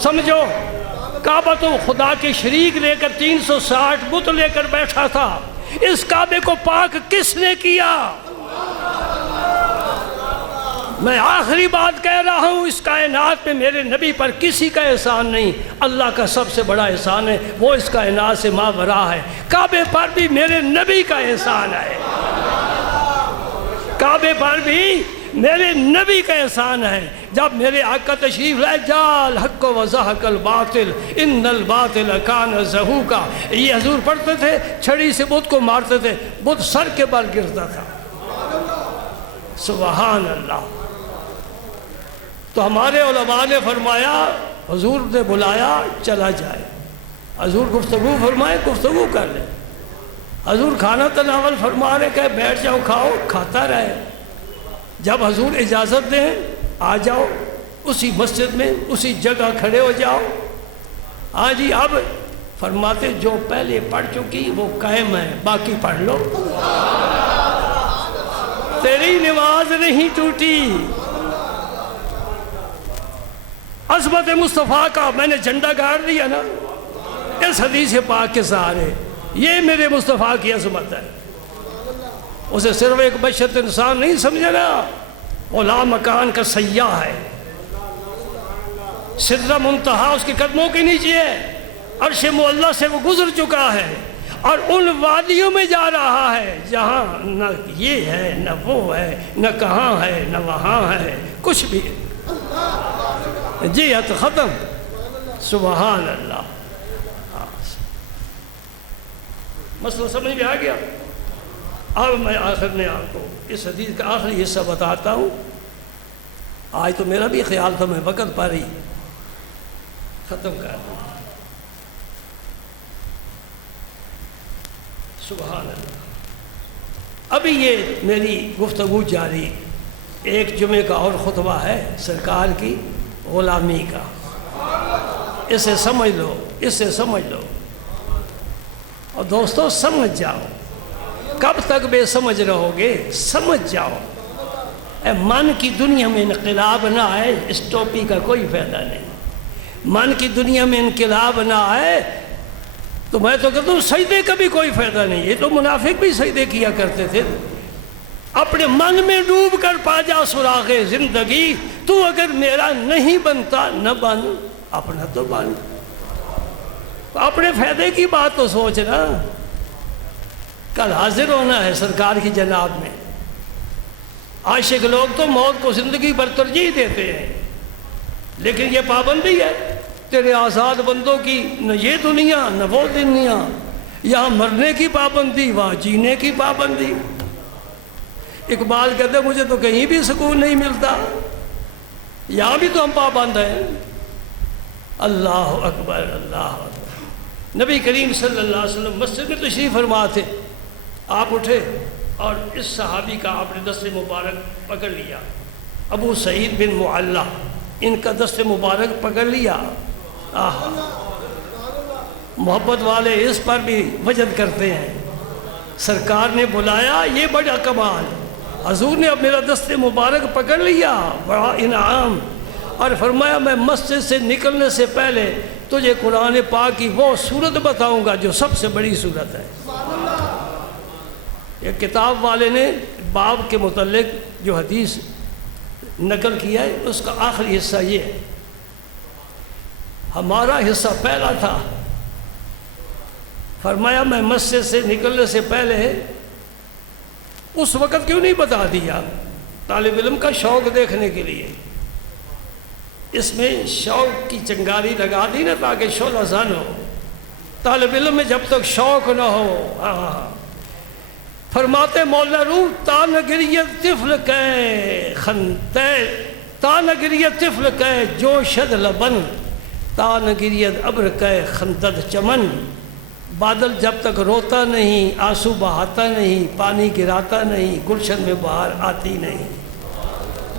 سمجھو۔ کعبہ تو خدا کے شریک لے کر 360 بت لے کر بیٹھا تھا، اس کعبے کو پاک کس نے کیا؟ میں آخری بات کہہ رہا ہوں، اس کائنات میں میرے نبی پر کسی کا احسان نہیں، اللہ کا سب سے بڑا احسان ہے، وہ اس کائنات سے ماورا ہے۔ کعبے پر بھی میرے نبی کا احسان ہے، کعبے پر بھی میرے نبی کا احسان ہے۔ جب میرے آقا تشریف لائے، جال حق و زہق الباطل ان الباطل کان زہوقا، یہ حضور پڑھتے تھے، چھڑی سے بت کو مارتے تھے، بت سر کے بل گرتا تھا۔ سبحان اللہ۔ تو ہمارے علماء نے فرمایا، حضور نے بلایا چلا جائے، حضور گفتگو فرمائے گفتگو کر لے، حضور کھانا تناول فرما رہے کہ بیٹھ جاؤ کھاؤ، کھاتا رہے۔ جب حضور اجازت دیں آ جاؤ، اسی مسجد میں اسی جگہ کھڑے ہو جاؤ۔ ہاں جی، اب فرماتے جو پہلے پڑھ چکی وہ قائم ہے، باقی پڑھ لو، تیری نماز نہیں ٹوٹی۔ عظمت مصطفیٰ کا میں نے جھنڈا گاڑ دیا نا اس حدیث پاک کے سہارے، یہ میرے مصطفیٰ کی عظمت ہے۔ اسے صرف ایک بشر انسان نہیں سمجھنا، اولا مکان کا سیاح ہے، سدرہ منتہا اس کے قدموں کے نیچے ہے، عرش معلیٰ سے وہ گزر چکا ہے، اور ان وادیوں میں جا رہا ہے جہاں نہ یہ ہے نہ وہ ہے، نہ کہاں ہے نہ وہاں ہے، کچھ بھی ہے۔ جی ہت ختم، سبحان اللہ۔ مسئلہ سمجھ میں آ گیا؟ اب میں آخر میں آپ کو اس حدیث کا آخری حصہ بتاتا ہوں۔ آج تو میرا بھی خیال تھا میں وقت پر ہی ختم کر دوں۔ سبحان اللہ۔ ابھی یہ میری گفتگو جاری، ایک جمعے کا اور خطبہ ہے سرکار کی غلامی کا، اسے سمجھ لو، اسے سمجھ لو۔ اور دوستو سمجھ جاؤ، کب تک بے سمجھ رہو گے؟ سمجھ جاؤ۔ اے من کی دنیا میں انقلاب نہ آئے، اس ٹوپی کا کوئی فائدہ نہیں۔ من کی دنیا میں انقلاب نہ آئے تو میں تو کہتا ہوں سجدے کا بھی کوئی فائدہ نہیں۔ یہ تو منافق بھی سجدے کیا کرتے تھے۔ اپنے من میں ڈوب کر پا جا سراغ زندگی، تو اگر میرا نہیں بنتا نہ بن، اپنا تو بن۔ اپنے فائدے کی بات تو سوچنا، کل حاضر ہونا ہے سرکار کی جناب میں۔ عاشق لوگ تو موت کو زندگی پر ترجیح دیتے ہیں، لیکن یہ پابندی ہے تیرے آزاد بندوں کی، نہ یہ دنیا نہ وہ دنیا، یہاں مرنے کی پابندی وہاں جینے کی پابندی۔ اقبال کہتے مجھے تو کہیں بھی سکون نہیں ملتا، یہاں بھی تو ہم پابند ہیں. اللہ اکبر اللہ اکبر. نبی کریم صلی اللہ علیہ وسلم مسجد میں تشریف فرما تھے. آپ اٹھے اور اس صحابی کا آپ نے دست مبارک پکڑ لیا. ابو سعید بن معلّہ ان کا دست مبارک پکڑ لیا. آہا محبت والے اس پر بھی وجد کرتے ہیں. سرکار نے بلایا, یہ بڑا کمال. حضور نے اب میرا دست مبارک پکڑ لیا, بڑا انعام, اور فرمایا میں مسجد سے نکلنے سے پہلے تجھے قرآن پاک کی وہ سورت بتاؤں گا جو سب سے بڑی سورت ہے. یہ کتاب والے نے باب کے متعلق جو حدیث نقل کیا ہے اس کا آخری حصہ یہ ہے. ہمارا حصہ پہلا تھا. فرمایا میں مسجد سے نکلنے سے پہلے اس وقت کیوں نہیں بتا دیا؟ طالب علم کا شوق دیکھنے کے لیے. اس میں شوق کی چنگاری لگا دی نا تاکہ شعلہ زن ہو. طالب علم میں جب تک شوق نہ ہو. فرماتے مولا روح تانگریت طفل کے خنتے تانگریت طفل کے جوشد لبن تانگریت ابر کے خندد چمن. بادل جب تک روتا نہیں, آنسو بہاتا نہیں, پانی گراتا نہیں, گلشن میں بہار آتی نہیں.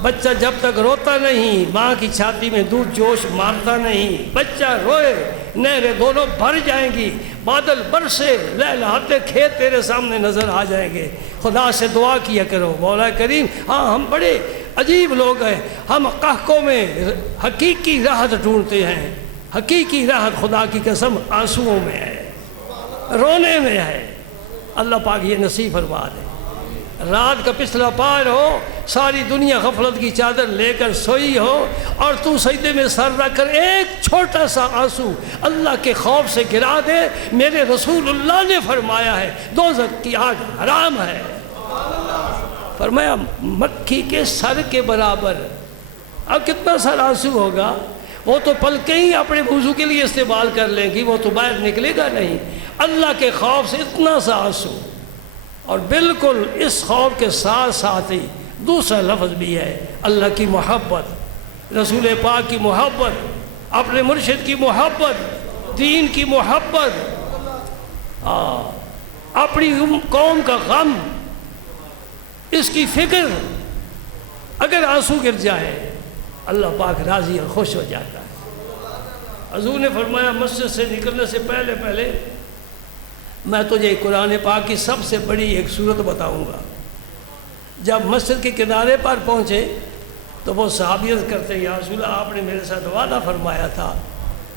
بچہ جب تک روتا نہیں, ماں کی چھاتی میں دودھ جوش مارتا نہیں. بچہ روئے نہریں دونوں بھر جائیں گی, بادل برسے لہلہاتے کھیت تیرے سامنے نظر آ جائیں گے. خدا سے دعا کیا کرو مولا کریم. ہاں ہم بڑے عجیب لوگ ہیں, ہم قحقوں میں حقیقی راحت ڈھونڈتے ہیں. حقیقی راحت خدا کی قسم آنسوؤں میں ہے, رونے میں ہے. اللہ پاک یہ نصیب فرما دے. رات کا پچھلا پار ہو, ساری دنیا غفلت کی چادر لے کر سوئی ہو, اور تو سجدے میں سر رکھ کر ایک چھوٹا سا آنسو اللہ کے خوف سے گرا دے. میرے رسول اللہ نے فرمایا ہے دوزخ کی آگ حرام ہے. فرمایا مکھی کے سر کے برابر. اب کتنا سر آنسو ہوگا؟ وہ تو پلکیں ہی اپنے وضو کے لیے استعمال کر لیں گی, وہ تو باہر نکلے گا نہیں. اللہ کے خوف سے اتنا سا آنسو. اور بالکل اس خوف کے ساتھ ساتھ ہی دوسرا لفظ بھی ہے, اللہ کی محبت, رسول پاک کی محبت, اپنے مرشد کی محبت, دین کی محبت, اپنی قوم کا غم, اس کی فکر. اگر آنسو گر جائے اللہ پاک راضی اور خوش ہو جاتا ہے. حضور نے فرمایا مسجد سے نکلنے سے پہلے میں تجھے قرآن پاک کی سب سے بڑی ایک سورت بتاؤں گا. جب مسجد کے کنارے پر پہنچے تو وہ صحابیت کرتے ہیں, یا رسول اللہ آپ نے میرے ساتھ وعدہ فرمایا تھا,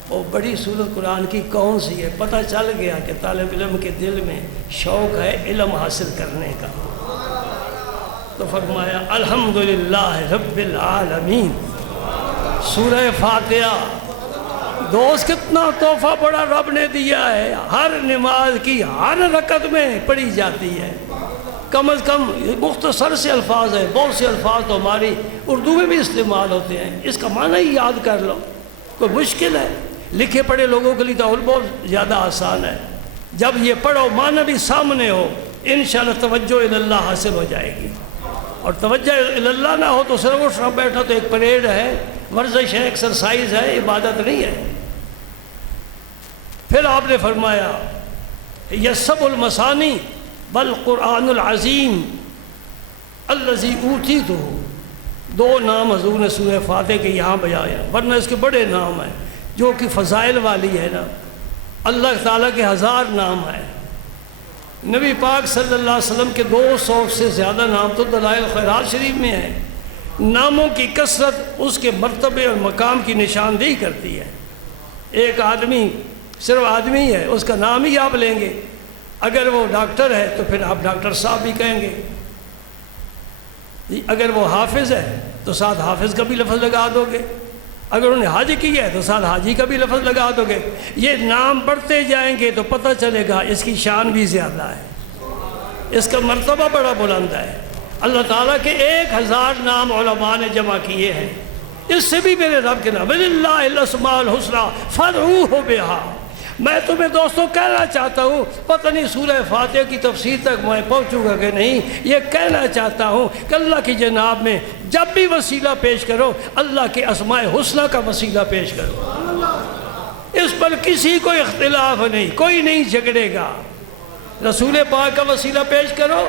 وہ بڑی سورت قرآن کی کون سی ہے؟ پتہ چل گیا کہ طالب علم کے دل میں شوق ہے علم حاصل کرنے کا. تو فرمایا الحمدللہ رب العالمین, سورہ فاتحہ. دوست کتنا تحفہ بڑا رب نے دیا ہے, ہر نماز کی ہر رکعت میں پڑھی جاتی ہے. کم از کم مختصر سے الفاظ ہیں, بہت سے الفاظ تو ہماری اردو میں بھی استعمال ہوتے ہیں. اس کا معنی ہی یاد کر لو, کوئی مشکل ہے؟ لکھے پڑھے لوگوں کے لیے تو اور بہت زیادہ آسان ہے. جب یہ پڑھو معنی بھی سامنے ہو, انشاءاللہ توجہ اللہ حاصل ہو جائے گی. اور توجہ اللہ نہ ہو تو صرف اٹھنا بیٹھا تو ایک پریڈ ہے, ورزش ہے, ایکسرسائز ہے, عبادت نہیں ہے. پھر آپ نے فرمایا یسب المثانی بل قرآن العظیم الذی اوتیتہ. دو نام حضور نے سورہ فاتحہ کے یہاں بیایا, ورنہ اس کے بڑے نام ہیں جو کہ فضائل والی ہے نا. اللہ تعالیٰ کے 1000 نام ہیں. نبی پاک صلی اللہ علیہ وسلم کے 200 سے زیادہ نام تو دلائل خیرات شریف میں ہیں. ناموں کی کثرت اس کے مرتبے اور مقام کی نشاندہی کرتی ہے. ایک آدمی صرف آدمی ہے, اس کا نام ہی آپ لیں گے. اگر وہ ڈاکٹر ہے تو پھر آپ ڈاکٹر صاحب بھی کہیں گے. اگر وہ حافظ ہے تو ساتھ حافظ کا بھی لفظ لگا دو گے. اگر انہیں حج کیا ہے تو ساتھ حاجی کا بھی لفظ لگا دو گے. یہ نام بڑھتے جائیں گے تو پتہ چلے گا اس کی شان بھی زیادہ ہے, اس کا مرتبہ بڑا بلند ہے. اللہ تعالیٰ کے 1000 نام علماء نے جمع کیے ہیں. اس سے بھی میرے رب کے نام وَلِلَّهِ الْأَسْمَاءُ الْحُسْنَىٰ فَادْعُوهُ بِهَا. میں تمہیں دوستوں کہنا چاہتا ہوں، پتہ نہیں سورہ فاتحہ کی تفسیر تک میں پہنچوں گا کہ نہیں، یہ کہنا چاہتا ہوں کہ اللہ کی جناب میں جب بھی وسیلہ پیش کرو اللہ کے اسماء حسنہ کا وسیلہ پیش کرو، اس پر کسی کو اختلاف نہیں، کوئی نہیں جھگڑے گا۔ رسول پاک کا وسیلہ پیش کرو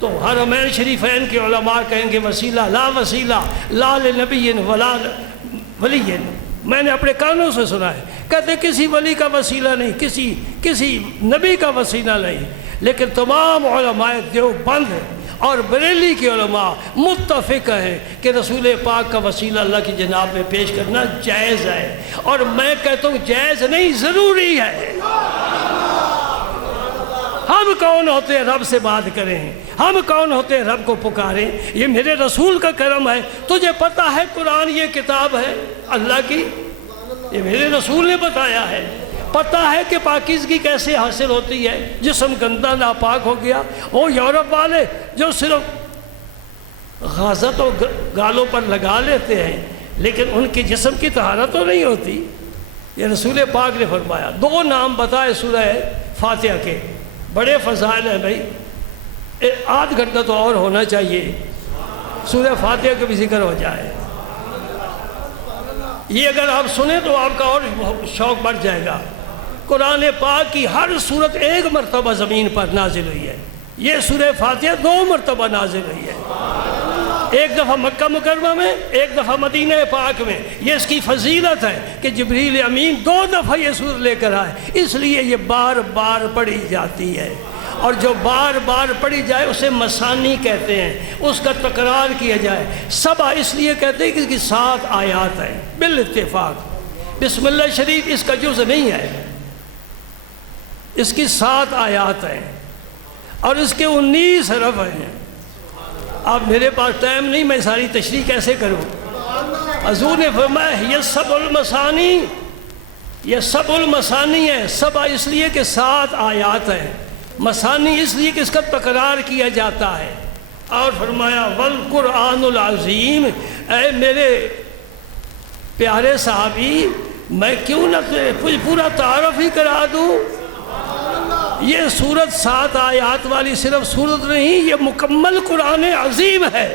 تو حرمین شریفین کے علماء کہیں گے وسیلہ لا وسیلہ لا لنبی ولا ولی۔ میں نے اپنے کانوں سے سنا ہے، کہتے کسی ولی کا وسیلہ نہیں، کسی نبی کا وسیلہ نہیں، لیکن تمام علماء دیوبند اور بریلی کے علماء متفق ہیں کہ رسول پاک کا وسیلہ اللہ کی جناب میں پیش کرنا جائز ہے، اور میں کہتا ہوں جائز نہیں، ضروری ہے۔ ہم کون ہوتے ہیں رب سے بات کریں، ہم کون ہوتے ہیں رب کو پکاریں؟ یہ میرے رسول کا کرم ہے۔ تجھے پتہ ہے قرآن یہ کتاب ہے اللہ کی، یہ میرے رسول نے بتایا ہے۔ پتہ ہے کہ پاکیزگی کیسے حاصل ہوتی ہے، جسم گندا ناپاک ہو گیا۔ وہ یورپ والے جو صرف غازت و گالوں پر لگا لیتے ہیں لیکن ان کے جسم کی طہارت تو نہیں ہوتی، یہ رسول پاک نے فرمایا۔ 2 نام بتائے سورہ فاتحہ کے، بڑے فضائل ہیں بھائی، آدھ گھنٹہ تو اور ہونا چاہیے، سورہ فاتحہ کا بھی ذکر ہو جائے۔ یہ اگر آپ سنیں تو آپ کا اور شوق بڑھ جائے گا۔ قرآن پاک کی ہر سورت 1 مرتبہ زمین پر نازل ہوئی ہے، یہ سورہ فاتحہ 2 مرتبہ نازل ہوئی ہے، 1 دفعہ مکہ مکرمہ میں، 1 دفعہ مدینہ پاک میں۔ یہ اس کی فضیلت ہے کہ جبریل امین 2 دفعہ یہ سورت لے کر آئے، اس لیے یہ بار بار پڑھی جاتی ہے، اور جو بار بار پڑھی جائے اسے مسانی کہتے ہیں، اس کا تکرار کیا جائے۔ 7 اس لیے کہتے ہیں کہ اس کی 7 آیات ہیں بالاتفاق۔ بسم اللہ شریف اس کا جز نہیں ہے، اس کی 7 آیات ہیں اور اس کے 19 حرف ہیں۔ اب میرے پاس ٹائم نہیں، میں ساری تشریح کیسے کروں۔ حضور نے فرمایا یہ 7 المثانی، یہ 7 المثانی ہے۔ 7 اس لیے کہ 7 آیات ہیں، مثانی اس لیے کہ اس کا تکرار کیا جاتا ہے۔ اور فرمایا والقرآن العظیم، اے میرے پیارے صحابی میں کیوں نہ پورا تعارف ہی کرا دوں۔ یہ سورت 7 آیات والی صرف سورت نہیں، یہ مکمل قرآن عظیم ہے۔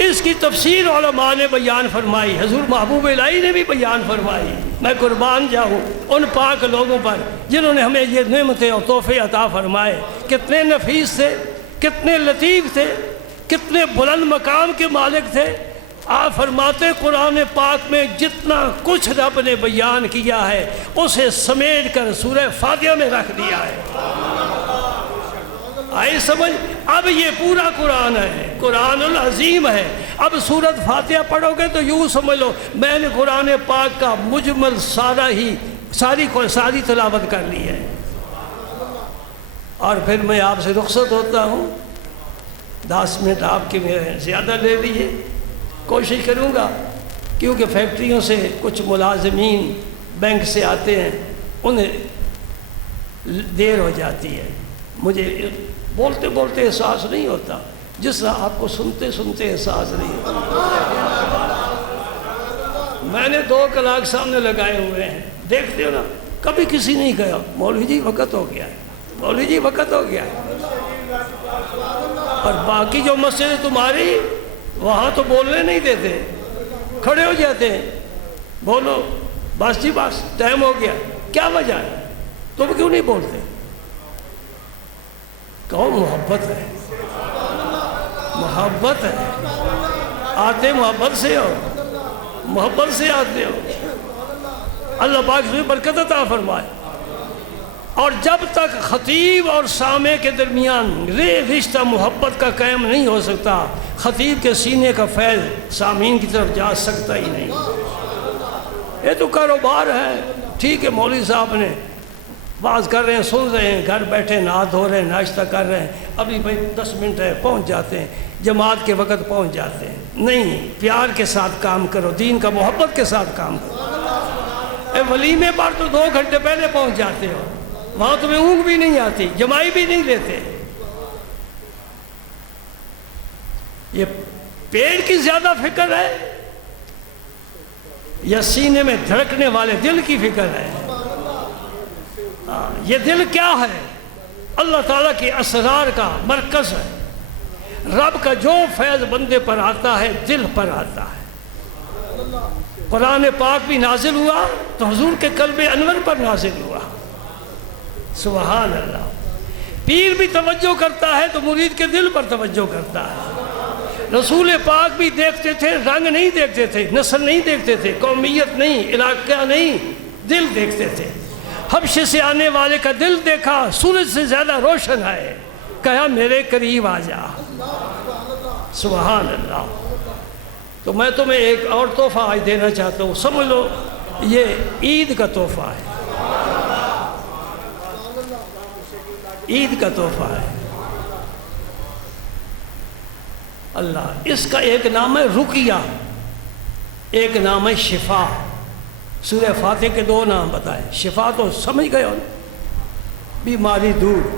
اس کی تفسیر علماء نے بیان فرمائی، حضور محبوب الہی نے بھی بیان فرمائی۔ میں قربان جاؤں ان پاک لوگوں پر جنہوں نے ہمیں یہ نعمتیں اور تحفے عطا فرمائے۔ کتنے نفیس تھے، کتنے لطیف تھے، کتنے بلند مقام کے مالک تھے۔ آپ فرماتے قرآن پاک میں جتنا کچھ رب نے بیان کیا ہے اسے سمیٹ کر سورہ فاتحہ میں رکھ دیا ہے۔ آئی سمجھ؟ اب یہ پورا قرآن ہے، قرآن العظیم ہے۔ اب سورت فاتحہ پڑھو گے تو یوں سمجھ لو میں نے قرآن پاک کا مجمل ساری تلاوت کر لی ہے۔ اور پھر میں آپ سے رخصت ہوتا ہوں، 10 منٹ آپ کے میرے زیادہ لے لیے، کوشش کروں گا کیونکہ فیکٹریوں سے کچھ ملازمین بینک سے آتے ہیں، انہیں دیر ہو جاتی ہے، مجھے بولتے بولتے احساس نہیں ہوتا، جس طرح آپ کو سنتے سنتے احساس نہیں ہوتا۔ میں نے 2 کلاک سامنے لگائے ہوئے ہیں، دیکھتے ہو نا، کبھی کسی نہیں کہا مولوی جی وقت ہو گیا ہے، مولوی جی وقت ہو گیا ہے۔ اور باقی جو مسجد تمہاری وہاں تو بولنے نہیں دیتے، کھڑے ہو جاتے ہیں، بولو بس جی بس ٹائم ہو گیا۔ کیا وجہ ہے؟ تم کیوں نہیں بولتے؟ کہو محبت ہے، محبت ہے، آتے محبت سے ہو، محبت سے آتے ہو۔ اللہ پاک سے برکت عطا فرمائے۔ اور جب تک خطیب اور سامع کے درمیان رشتہ محبت کا قائم نہیں ہو سکتا، خطیب کے سینے کا فیض سامعین کی طرف جا سکتا ہی نہیں۔ یہ تو کاروبار ہے، ٹھیک ہے، مولوی صاحب نے واز کر رہے ہیں، سن رہے ہیں، گھر بیٹھے نہا دھو رہے ہیں، ناشتہ کر رہے ہیں، ابھی بھائی 10 منٹ ہے پہنچ جاتے ہیں، جماعت کے وقت پہنچ جاتے ہیں۔ نہیں، پیار کے ساتھ کام کرو، دین کا محبت کے ساتھ کام کرو۔ اے ولیمے پر تو 2 گھنٹے پہلے پہنچ جاتے ہو، وہاں تمہیں اونگ بھی نہیں آتی، جمائی بھی نہیں لیتے۔ یہ پیڑ کی زیادہ فکر ہے، یا سینے میں دھڑکنے والے دل کی فکر ہے؟ یہ دل کیا ہے؟ اللہ تعالیٰ کی اسرار کا مرکز ہے۔ رب کا جو فیض بندے پر آتا ہے دل پر آتا ہے۔ قرآن پاک بھی نازل ہوا تو حضور کے قلب انور پر نازل ہوا۔ سبحان اللہ۔ پیر بھی توجہ کرتا ہے تو مرید کے دل پر توجہ کرتا ہے۔ رسول پاک بھی دیکھتے تھے، رنگ نہیں دیکھتے تھے، نسل نہیں دیکھتے تھے، قومیت نہیں، علاقہ نہیں، دل دیکھتے تھے۔ حبشے سے آنے والے کا دل دیکھا، سورج سے زیادہ روشن ہے، کہا میرے قریب آ جا۔ سبحان اللہ۔ تو میں تمہیں ایک اور تحفہ آج دینا چاہتا ہوں، سمجھ لو یہ عید کا تحفہ ہے، عید کا تحفہ ہے۔ اللہ، اس کا ایک نام ہے رقیہ، ایک نام ہے شفا۔ سورہ فاتح کے دو نام بتائے۔ شفا تو سمجھ گئے ہو، بیماری دور،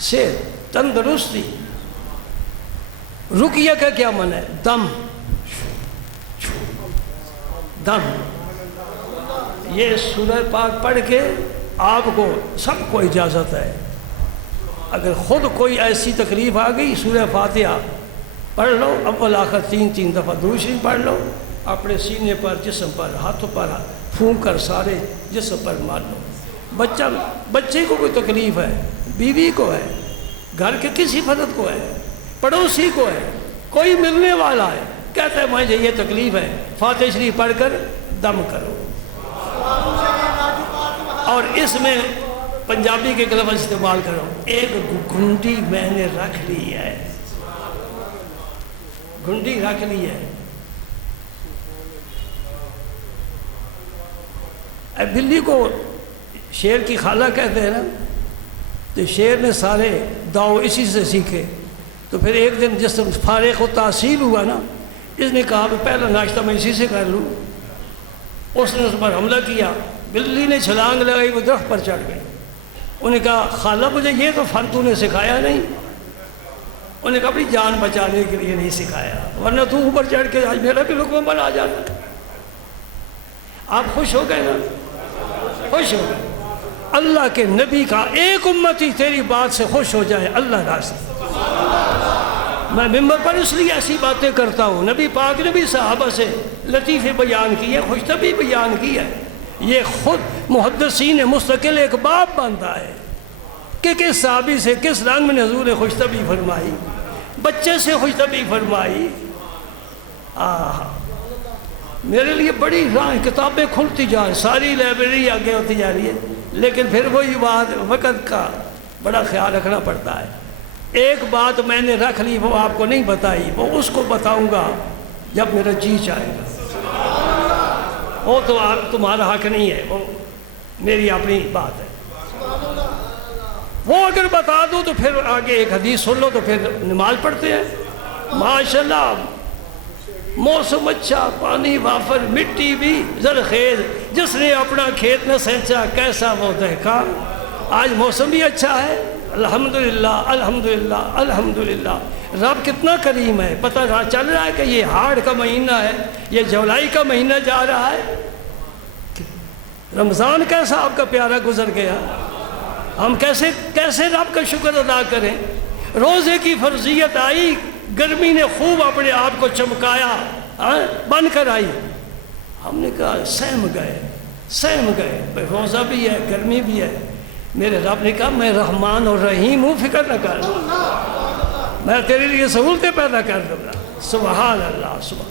صحت، تندرستی۔ رقیہ کا کیا معنی ہے؟ دم، دم۔ یہ سورہ پاک پڑھ کے آپ کو سب کو اجازت ہے، اگر خود کوئی ایسی تکلیف آ گئی سورہ فاتحہ پڑھ لو، اول آخر تین دفعہ درود شریف پڑھ لو، اپنے سینے پر، جسم پر، ہاتھوں پر پھونک کر سارے جسم پر مار لو۔ بچے کو کوئی تکلیف ہے، بیوی کو ہے، گھر کے کسی فرد کو ہے، پڑوسی کو ہے، کوئی ملنے والا ہے، کہتا ہے مجھے یہ تکلیف ہے، فاتح شریف پڑھ کر دم کرو۔ اور اس میں پنجابی کے لفظ استعمال کرو، ایک گھنٹی میں نے رکھ لی ہے، گھنٹی رکھ لی ہے۔ بلی کو شیر کی خالہ کہتے ہیں نا، تو شیر نے سارے داؤ اسی سے سیکھے۔ تو پھر ایک دن جس دن فارغ و تحصیل ہوا نا، اس نے کہا کہ پہلا ناشتہ میں اسی سے کر لوں۔ اس نے اس پر حملہ کیا، بلی نے چھلانگ لگائی، وہ درخت پر چڑھ گئی۔ انہوں نے کہا خالہ مجھے یہ تو فن تو نے سکھایا نہیں۔ انہوں نے کہا اپنی جان بچانے کے لیے نہیں سکھایا، ورنہ تو اوپر چڑھ کے آج میرا بھی لقمہ بنا جاتا۔ آپ خوش ہو گئے نا؟ خوش ہو گئے۔ اللہ کے نبی کا ایک امتی تیری بات سے خوش ہو جائے، اللہ راضی۔ میں ممبر پر اس لیے ایسی باتیں کرتا ہوں، نبی پاک نے بھی صحابہ سے لطیفے بیان کی ہے، خوشطبی بیان کی ہے۔ یہ خود محدثین مستقل ایک باب بنتا ہے کہ کس صحابی سے کس رنگ میں حضور نے خوشطبی فرمائی، بچے سے خوشطبی فرمائی۔ میرے لیے بڑی راہ کتابیں کھلتی جا رہی، ساری لائبریری آگے ہوتی جا رہی ہے، لیکن پھر وہی بات وقت کا بڑا خیال رکھنا پڑتا ہے۔ ایک بات میں نے رکھ لی، وہ آپ کو نہیں بتائی، وہ اس کو بتاؤں گا جب میرا جی چاہے گا۔ وہ تو تمہارا حق نہیں ہے، وہ میری اپنی بات ہے۔ وہ اگر بتا دوں تو پھر آگے ایک حدیث سن لو تو پھر نماز پڑھتے ہیں۔ ماشاءاللہ موسم اچھا، پانی وافر، مٹی بھی زرخیز، جس نے اپنا کھیت نہ سینچا کیسا وہ دہقا۔ آج موسم بھی اچھا ہے، الحمدللہ الحمدللہ الحمدللہ۔ رب کتنا کریم ہے، پتہ چل رہا ہے کہ یہ ہاڑ کا مہینہ ہے، یہ جولائی کا مہینہ جا رہا ہے۔ رمضان کیسا آپ کا پیارا گزر گیا، ہم کیسے رب کا شکر ادا کریں۔ روزے کی فرضیت آئی، گرمی نے خوب اپنے آپ کو چمکایا، بن کر آئی، ہم نے کہا سہم گئے، روزہ بھی ہے، گرمی بھی ہے۔ میرے رب نے کہا میں رحمان اور رحیم ہوں، فکر نہ کر، میں تیرے لیے سہولتیں پیدا کر دوں گا۔ سبحان اللہ، سبحان۔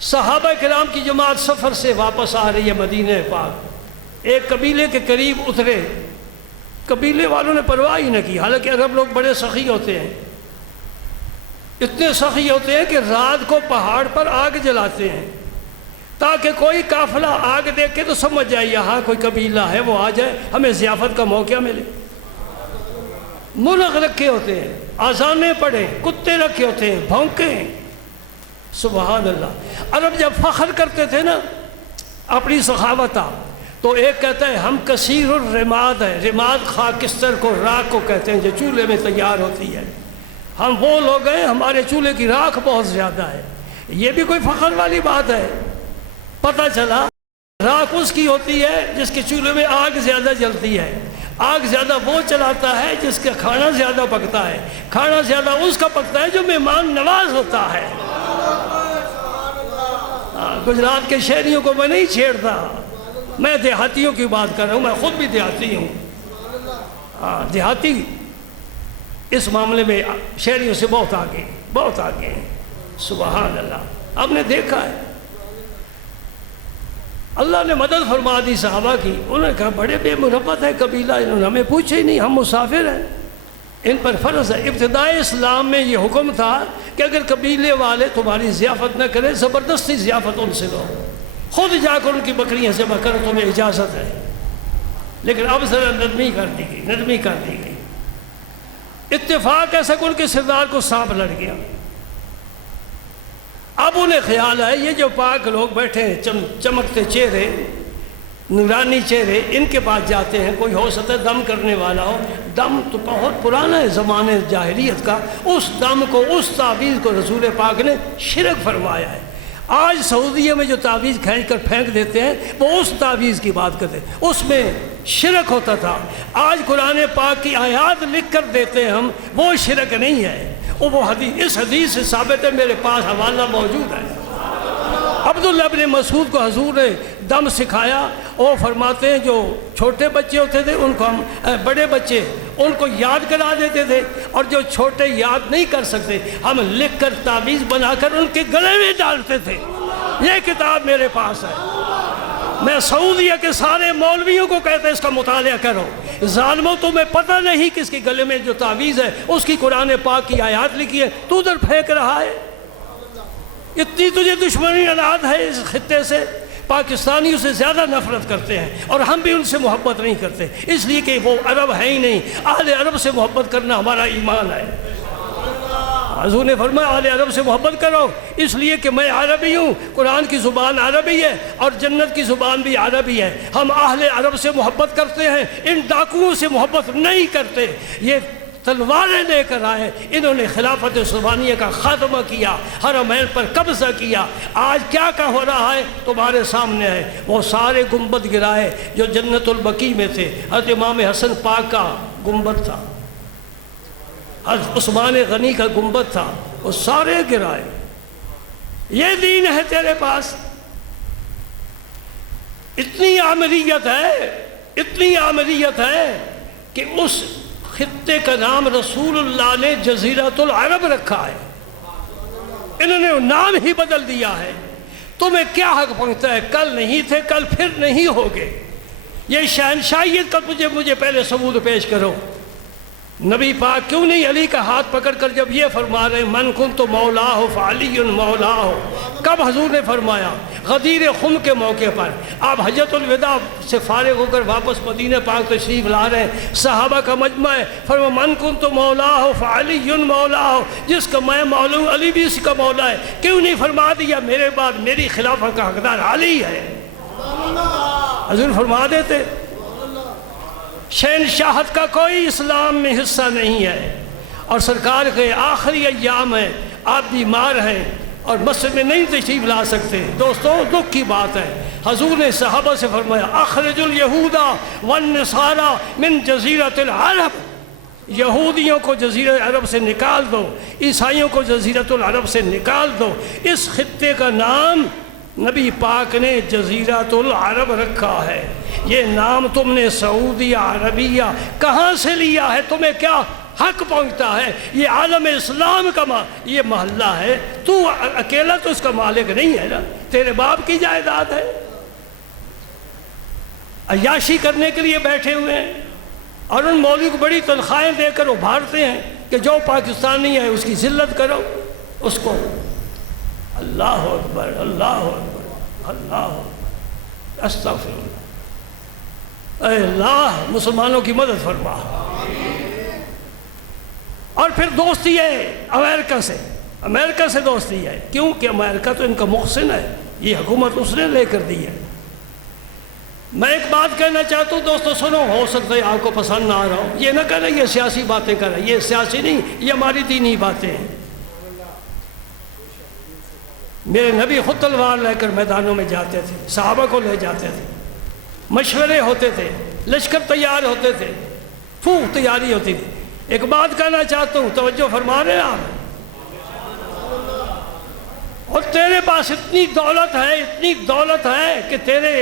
صحابہ کرام کی جماعت سفر سے واپس آ رہی ہے مدینہ پاک، ایک قبیلے کے قریب اترے، قبیلے والوں نے پرواہ ہی نہ کی، حالانکہ عرب لوگ بڑے سخی ہوتے ہیں، اتنے سخی ہوتے ہیں کہ رات کو پہاڑ پر آگ جلاتے ہیں تاکہ کوئی قافلہ آگ دیکھے تو سمجھ جائے یہاں کوئی قبیلہ ہے، وہ آ جائے، ہمیں ضیافت کا موقع ملے۔ مرغ رکھے ہوتے ہیں، آذانیں پڑھیں، کتے رکھے ہوتے ہیں، بھونکیں۔ سبحان اللہ۔ عرب جب فخر کرتے تھے نا اپنی سخاوتہ، تو ایک کہتا ہے ہم کثیر الرماد ہے، رماد خاکستر کو، راکھ کو کہتے ہیں جو چولہے میں تیار ہوتی ہے، ہم وہ لوگ ہیں، ہمارے چولہے کی راکھ بہت زیادہ ہے۔ یہ بھی کوئی فخر والی بات ہے؟ پتہ چلا راکھ اس کی ہوتی ہے جس کے چولہے میں آگ زیادہ جلتی ہے، آگ زیادہ وہ چلاتا ہے جس کا کھانا زیادہ پکتا ہے، کھانا زیادہ اس کا پکتا ہے جو مہمان نواز ہوتا ہے۔ گجرات کے شہریوں کو میں نہیں چھیڑتا، میں دیہاتیوں کی بات کر رہا ہوں، میں خود بھی دیہاتی ہوں۔ دیہاتی اس معاملے میں شہریوں سے بہت آگے ہیں۔ سبحان اللہ، ہم نے دیکھا ہے اللہ نے مدد فرما دی صحابہ کی۔ انہوں نے کہا بڑے بے مربت ہے قبیلہ، انہوں نے ہمیں پوچھے ہی نہیں، ہم مسافر ہیں، ان پر فرض ہے۔ ابتدائی اسلام میں یہ حکم تھا کہ اگر قبیلے والے تمہاری ضیافت نہ کریں، زبردستی ضیافت ان سے لو، خود جا کر ان کی بکریاں ذبح کرو، تمہیں اجازت ہے۔ لیکن اب ذرا نرمی کر دی گئی۔ اتفاق ایسا کہ ان کے سردار کو سانپ لڑ گیا۔ اب انہیں خیال ہے یہ جو پاک لوگ بیٹھے ہیں، چمکتے چہرے، نورانی چہرے، ان کے پاس جاتے ہیں، کوئی ہو سکتا ہے دم کرنے والا ہو۔ دم تو بہت پرانا ہے زمانے جاہلیت کا، اس دم کو، اس تعویذ کو رسول پاک نے شرک فرمایا ہے۔ آج سعودیہ میں جو تعویذ کھینچ کر پھینک دیتے ہیں وہ اس تعویذ کی بات کرتے ہیں، اس میں شرک ہوتا تھا۔ آج قرآن پاک کی آیات لکھ کر دیتے ہیں ہم، وہ شرک نہیں ہے، وہ حدیث، اس حدیث سے ثابت ہے، میرے پاس حوالہ موجود ہے۔ عبداللہ بن مسعود کو حضور نے دم سکھایا، وہ فرماتے ہیں جو چھوٹے بچے ہوتے تھے ان کو ہم، بڑے بچے ان کو یاد کرا دیتے تھے، اور جو چھوٹے یاد نہیں کر سکتے ہم لکھ کر تعویذ بنا کر ان کے گلے میں ڈالتے تھے۔ یہ کتاب میرے پاس ہے، میں سعودیہ کے سارے مولویوں کو کہتا ہے اس کا مطالعہ کرو۔ ظالموں تمہیں پتہ نہیں کہ اس کے گلے میں جو تعویذ ہے اس کی قرآن پاک کی آیات لکھی ہے، تو ادھر پھینک رہا ہے۔ اتنی تجھے دشمنی اناد ہے اس خطے سے، پاکستانیوں سے زیادہ نفرت کرتے ہیں، اور ہم بھی ان سے محبت نہیں کرتے، اس لیے کہ وہ عرب ہے ہی نہیں۔ اہل عرب سے محبت کرنا ہمارا ایمان ہے۔ حضور نے فرمایا اہل عرب سے محبت کرو، اس لیے کہ میں عربی ہوں، قرآن کی زبان عربی ہے اور جنت کی زبان بھی عربی ہے۔ ہم اہل عرب سے محبت کرتے ہیں، ان ڈاکوؤں سے محبت نہیں کرتے۔ یہ تلواریں لے کر آئے، انہوں نے خلافت عثمانیہ کا خاتمہ کیا، حرمین پر قبضہ کیا۔ آج کیا ہو رہا ہے تمہارے سامنے ہے، وہ سارے گنبد گرائے جو جنت البقیع میں تھے۔ حضرت امام حسن پاک کا گنبد تھا، حضرت عثمان غنی کا گنبد تھا، وہ سارے گرائے۔ یہ دین ہے تیرے پاس، اتنی عامریت ہے کہ اس خطے کا نام رسول اللہ نے جزیرۃ العرب رکھا ہے، انہوں نے نام ہی بدل دیا ہے۔ تمہیں کیا حق پہنچتا ہے؟ کل نہیں تھے، کل پھر نہیں ہوگے۔ یہ شہنشاہیت کا مجھے پہلے ثبوت پیش کرو۔ نبی پاک کیوں نہیں علی کا ہاتھ پکڑ کر جب یہ فرما رہے ہیں من کنت مولا فعلی مولا ہو، کب حضور نے فرمایا؟ غدیر خم کے موقع پر، آپ حجۃ الوداع سے فارغ ہو کر واپس مدینہ پاک تشریف لا رہے ہیں، صحابہ کا مجمع ہے، فرمایا من کنت مولا فعلی مولا ہو، جس کا میں مولا ہوں علی بھی اس کا مولا ہے۔ کیوں نہیں فرما دیا میرے بعد میری خلافت کا حقدار علی ہے؟ حضور فرما دیتے۔ شہنشاہت کا کوئی اسلام میں حصہ نہیں ہے، اور سرکار کے آخری ایام ہیں، آپ بیمار ہیں اور مسجد میں نہیں تشریف لا سکتے۔ دوستوں دکھ کی بات ہے، حضور نے صحابہ سے فرمایا اخرج الیہود والنصارى من جزیرۃ العرب، یہودیوں کو جزیرہ عرب سے نکال دو، عیسائیوں کو جزیرۃ العرب سے نکال دو۔ اس خطے کا نام نبی پاک نے جزیرۃ العرب رکھا ہے۔ یہ نام تم نے سعودیہ عربیہ کہاں سے لیا ہے؟ تمہیں کیا حق پہنچتا ہے؟ یہ عالم اسلام کا یہ محلہ ہے، تو اکیلا تو اس کا مالک نہیں ہے نا، تیرے باپ کی جائیداد ہے۔ عیاشی کرنے کے لیے بیٹھے ہوئے ہیں، اور ان مولوی کو بڑی تنخواہیں دے کر ابھارتے ہیں کہ جو پاکستانی ہے اس کی ذلت کرو، اس کو اللہ اکبر اللہ اکبر اللہ اکبر استغفر اللہ۔ اے اللہ مسلمانوں کی مدد فرما۔ اور پھر دوستی ہے امریکہ سے دوستی ہے، کیونکہ امریکہ تو ان کا محسن ہے، یہ حکومت اس نے لے کر دی ہے۔ میں ایک بات کہنا چاہتا ہوں دوستو، سنو، ہو سکتا ہے آپ کو پسند نہ آ رہا ہو، یہ نہ کہنا یہ سیاسی باتیں کر رہا ہے، یہ سیاسی نہیں، یہ ہماری دینی باتیں ہیں۔ میرے نبی خود تلوار لے کر میدانوں میں جاتے تھے، صحابہ کو لے جاتے تھے، مشورے ہوتے تھے، لشکر تیار ہوتے تھے، خوب تیاری ہوتی تھی۔ ایک بات کہنا چاہتا ہوں، توجہ فرما رہے ہیں آپ؟ اور تیرے پاس اتنی دولت ہے کہ تیرے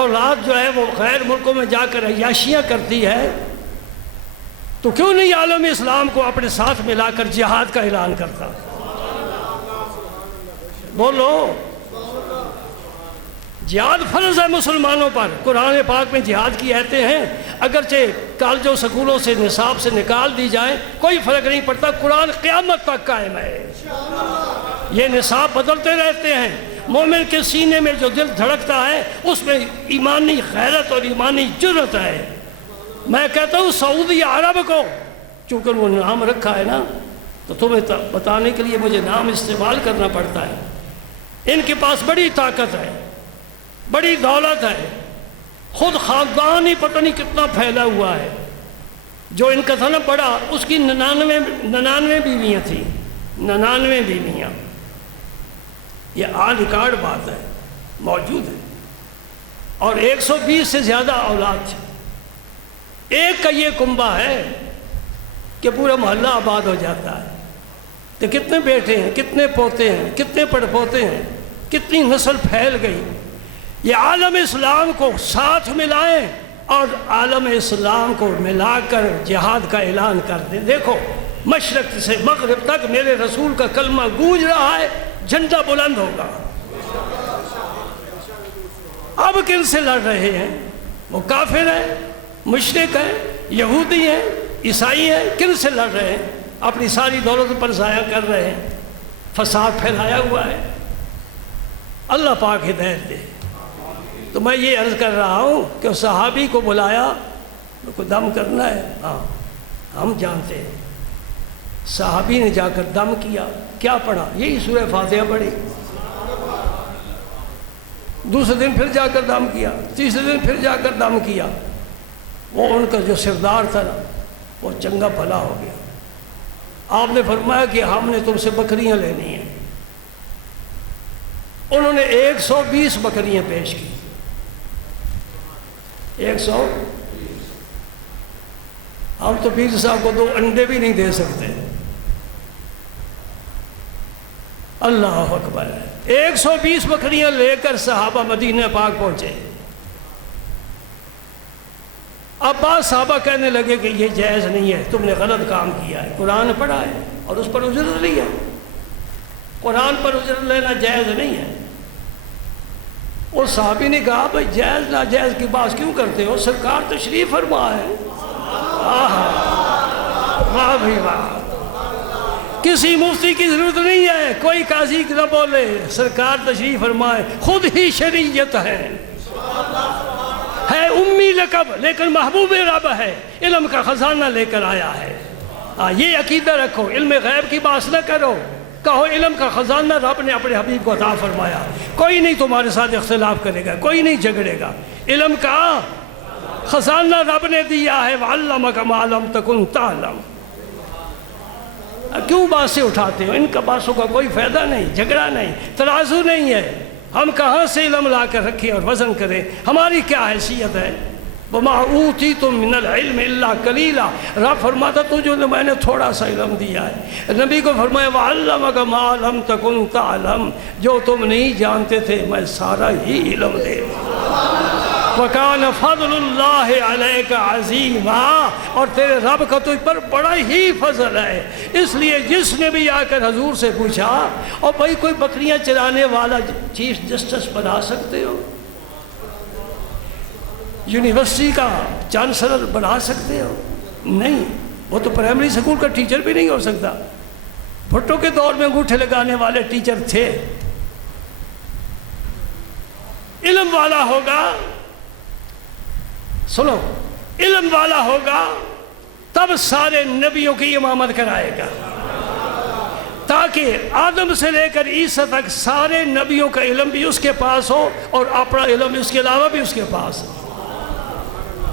اولاد جو ہے وہ غیر ملکوں میں جا کر عیاشیاں کرتی ہے، تو کیوں نہیں عالم اسلام کو اپنے ساتھ ملا کر جہاد کا اعلان کرتا؟ بولو، جہاد فرض ہے مسلمانوں پر۔ قرآن پاک میں جہاد کی آیتیں ہیں، اگرچہ کالجوں سکولوں سے نصاب سے نکال دی جائیں کوئی فرق نہیں پڑتا، قرآن قیامت تک قائم ہے۔ یہ نصاب بدلتے رہتے ہیں۔ مومن کے سینے میں جو دل دھڑکتا ہے اس میں ایمانی غیرت اور ایمانی جرت ہے۔ میں کہتا ہوں سعودی عرب کو، چونکہ وہ نام رکھا ہے نا، تو تمہیں بتانے کے لیے مجھے نام استعمال کرنا پڑتا ہے۔ ان کے پاس بڑی طاقت ہے، بڑی دولت ہے، خود خاندان ہی پتہ نہیں کتنا پھیلا ہوا ہے۔ جو ان کا تھا نا بڑا، اس کی 99 بیویاں تھیں، 99 بیویاں۔ یہ آن ریکارڈ بات ہے، موجود ہے، اور 120 سے زیادہ اولاد تھے۔ ایک کا یہ کنبہ ہے کہ پورا محلہ آباد ہو جاتا ہے۔ تو کتنے بیٹے ہیں، کتنے پوتے ہیں، کتنے پڑ پوتے ہیں، کتنی نسل پھیل گئی۔ یہ عالم اسلام کو ساتھ ملائیں اور عالم اسلام کو ملا کر جہاد کا اعلان کر دیں۔ دیکھو مشرق سے مغرب تک میرے رسول کا کلمہ گونج رہا ہے، جھنڈا بلند ہوگا۔ اب کن سے لڑ رہے ہیں؟ وہ کافر ہیں، مشرک ہیں، یہودی ہیں، عیسائی ہیں، کن سے لڑ رہے ہیں؟ اپنی ساری دولت پر ضائع کر رہے ہیں، فساد پھیلایا ہوا ہے۔ اللہ پاک ہدایت دے۔ تو میں یہ عرض کر رہا ہوں کہ صحابی کو بلایا، کو دم کرنا ہے، ہاں ہم جانتے ہیں۔ صحابی نے جا کر دم کیا، کیا پڑھا؟ یہی سورہ فاتحہ پڑھی۔ دوسرے دن پھر جا کر دم کیا، تیسرے دن پھر جا کر دم کیا۔ وہ ان کا جو سردار تھا نا، وہ چنگا بھلا ہو گیا۔ آپ نے فرمایا کہ ہم نے تم سے بکریاں لینی ہیں۔ انہوں نے 120 بکریاں پیش کی، 100۔ ہم تو پیر صاحب کو 2 انڈے بھی نہیں دے سکتے۔ اللہ اکبر ہے۔ 120 بکریاں لے کر صحابہ مدینہ پاک پہنچے۔ اب بعض صحابہ کہنے لگے کہ یہ جائز نہیں ہے، تم نے غلط کام کیا ہے، قرآن پڑھا ہے اور اس پر اجرت لی ہے، قرآن پر اجرت لینا جائز نہیں ہے۔ اس صحابی نے کہا بھائی جائز ناجائز کی بات کیوں کرتے ہو، سرکار تشریف فرما ہے۔ واہ بھائی واہ، کسی مفتی کی ضرورت نہیں ہے، کوئی قاضی نہ بولے، سرکار تشریف فرمائے، خود ہی شریعت ہے امی لقب لیکن محبوب رب ہے، علم کا خزانہ لے کر آیا ہے۔ یہ عقیدہ رکھو، علم غیب کی بات نہ کرو، کہو علم کا خزانہ رب نے اپنے حبیب کو عطا فرمایا، کوئی نہیں تمہارے ساتھ اختلاف کرے گا، کوئی نہیں جھگڑے گا، علم کا خزانہ رب نے دیا ہے۔ وَعَلَّمَكَ مَا لَمْ تَكُنْ تَعْلَمْ۔ کیوں باتیں اٹھاتے ہو؟ ان کا باتوں کا کوئی فائدہ نہیں، جھگڑا نہیں، ترازو نہیں ہے۔ ہم کہاں سے علم لا کر رکھیں اور وزن کریں؟ ہماری کیا حیثیت ہے؟ وَمَا أُوتِيتُم مِّنَ الْعِلْمِ إِلَّا قَلِيلًا۔ رب فرماتا تجھے میں نے تھوڑا سا علم دیا ہے۔ نبی کو فرمایا وَعَلَّمَكَ مَا لَمْ تَكُنْ تَعْلَمْ، جو تم نہیں جانتے تھے میں سارا ہی علم دے دوں۔ وَكَانَ فَضْلُ اللَّهِ عَلَيْكَ عَظِيمًا، اور تیرے رب کا تجھ پر بڑا ہی فضل ہے۔ اس لیے جس نے بھی آ کر حضور سے پوچھا اور بھائی کوئی بکریاں چرانے والا چیف جسٹس بنا سکتے ہو، یونیورسٹی کا چانسلر بنا سکتے ہو؟ نہیں، وہ تو پرائمری اسکول کا ٹیچر بھی نہیں ہو سکتا۔ بھٹو کے دور میں انگوٹھے لگانے والے ٹیچر تھے۔ علم والا ہوگا، سنو، علم والا ہوگا تب سارے نبیوں کی امامت کرائے گا، تاکہ آدم سے لے کر عیسیٰ تک سارے نبیوں کا علم بھی اس کے پاس ہو اور اپنا علم اس کے علاوہ بھی اس کے پاس ہو۔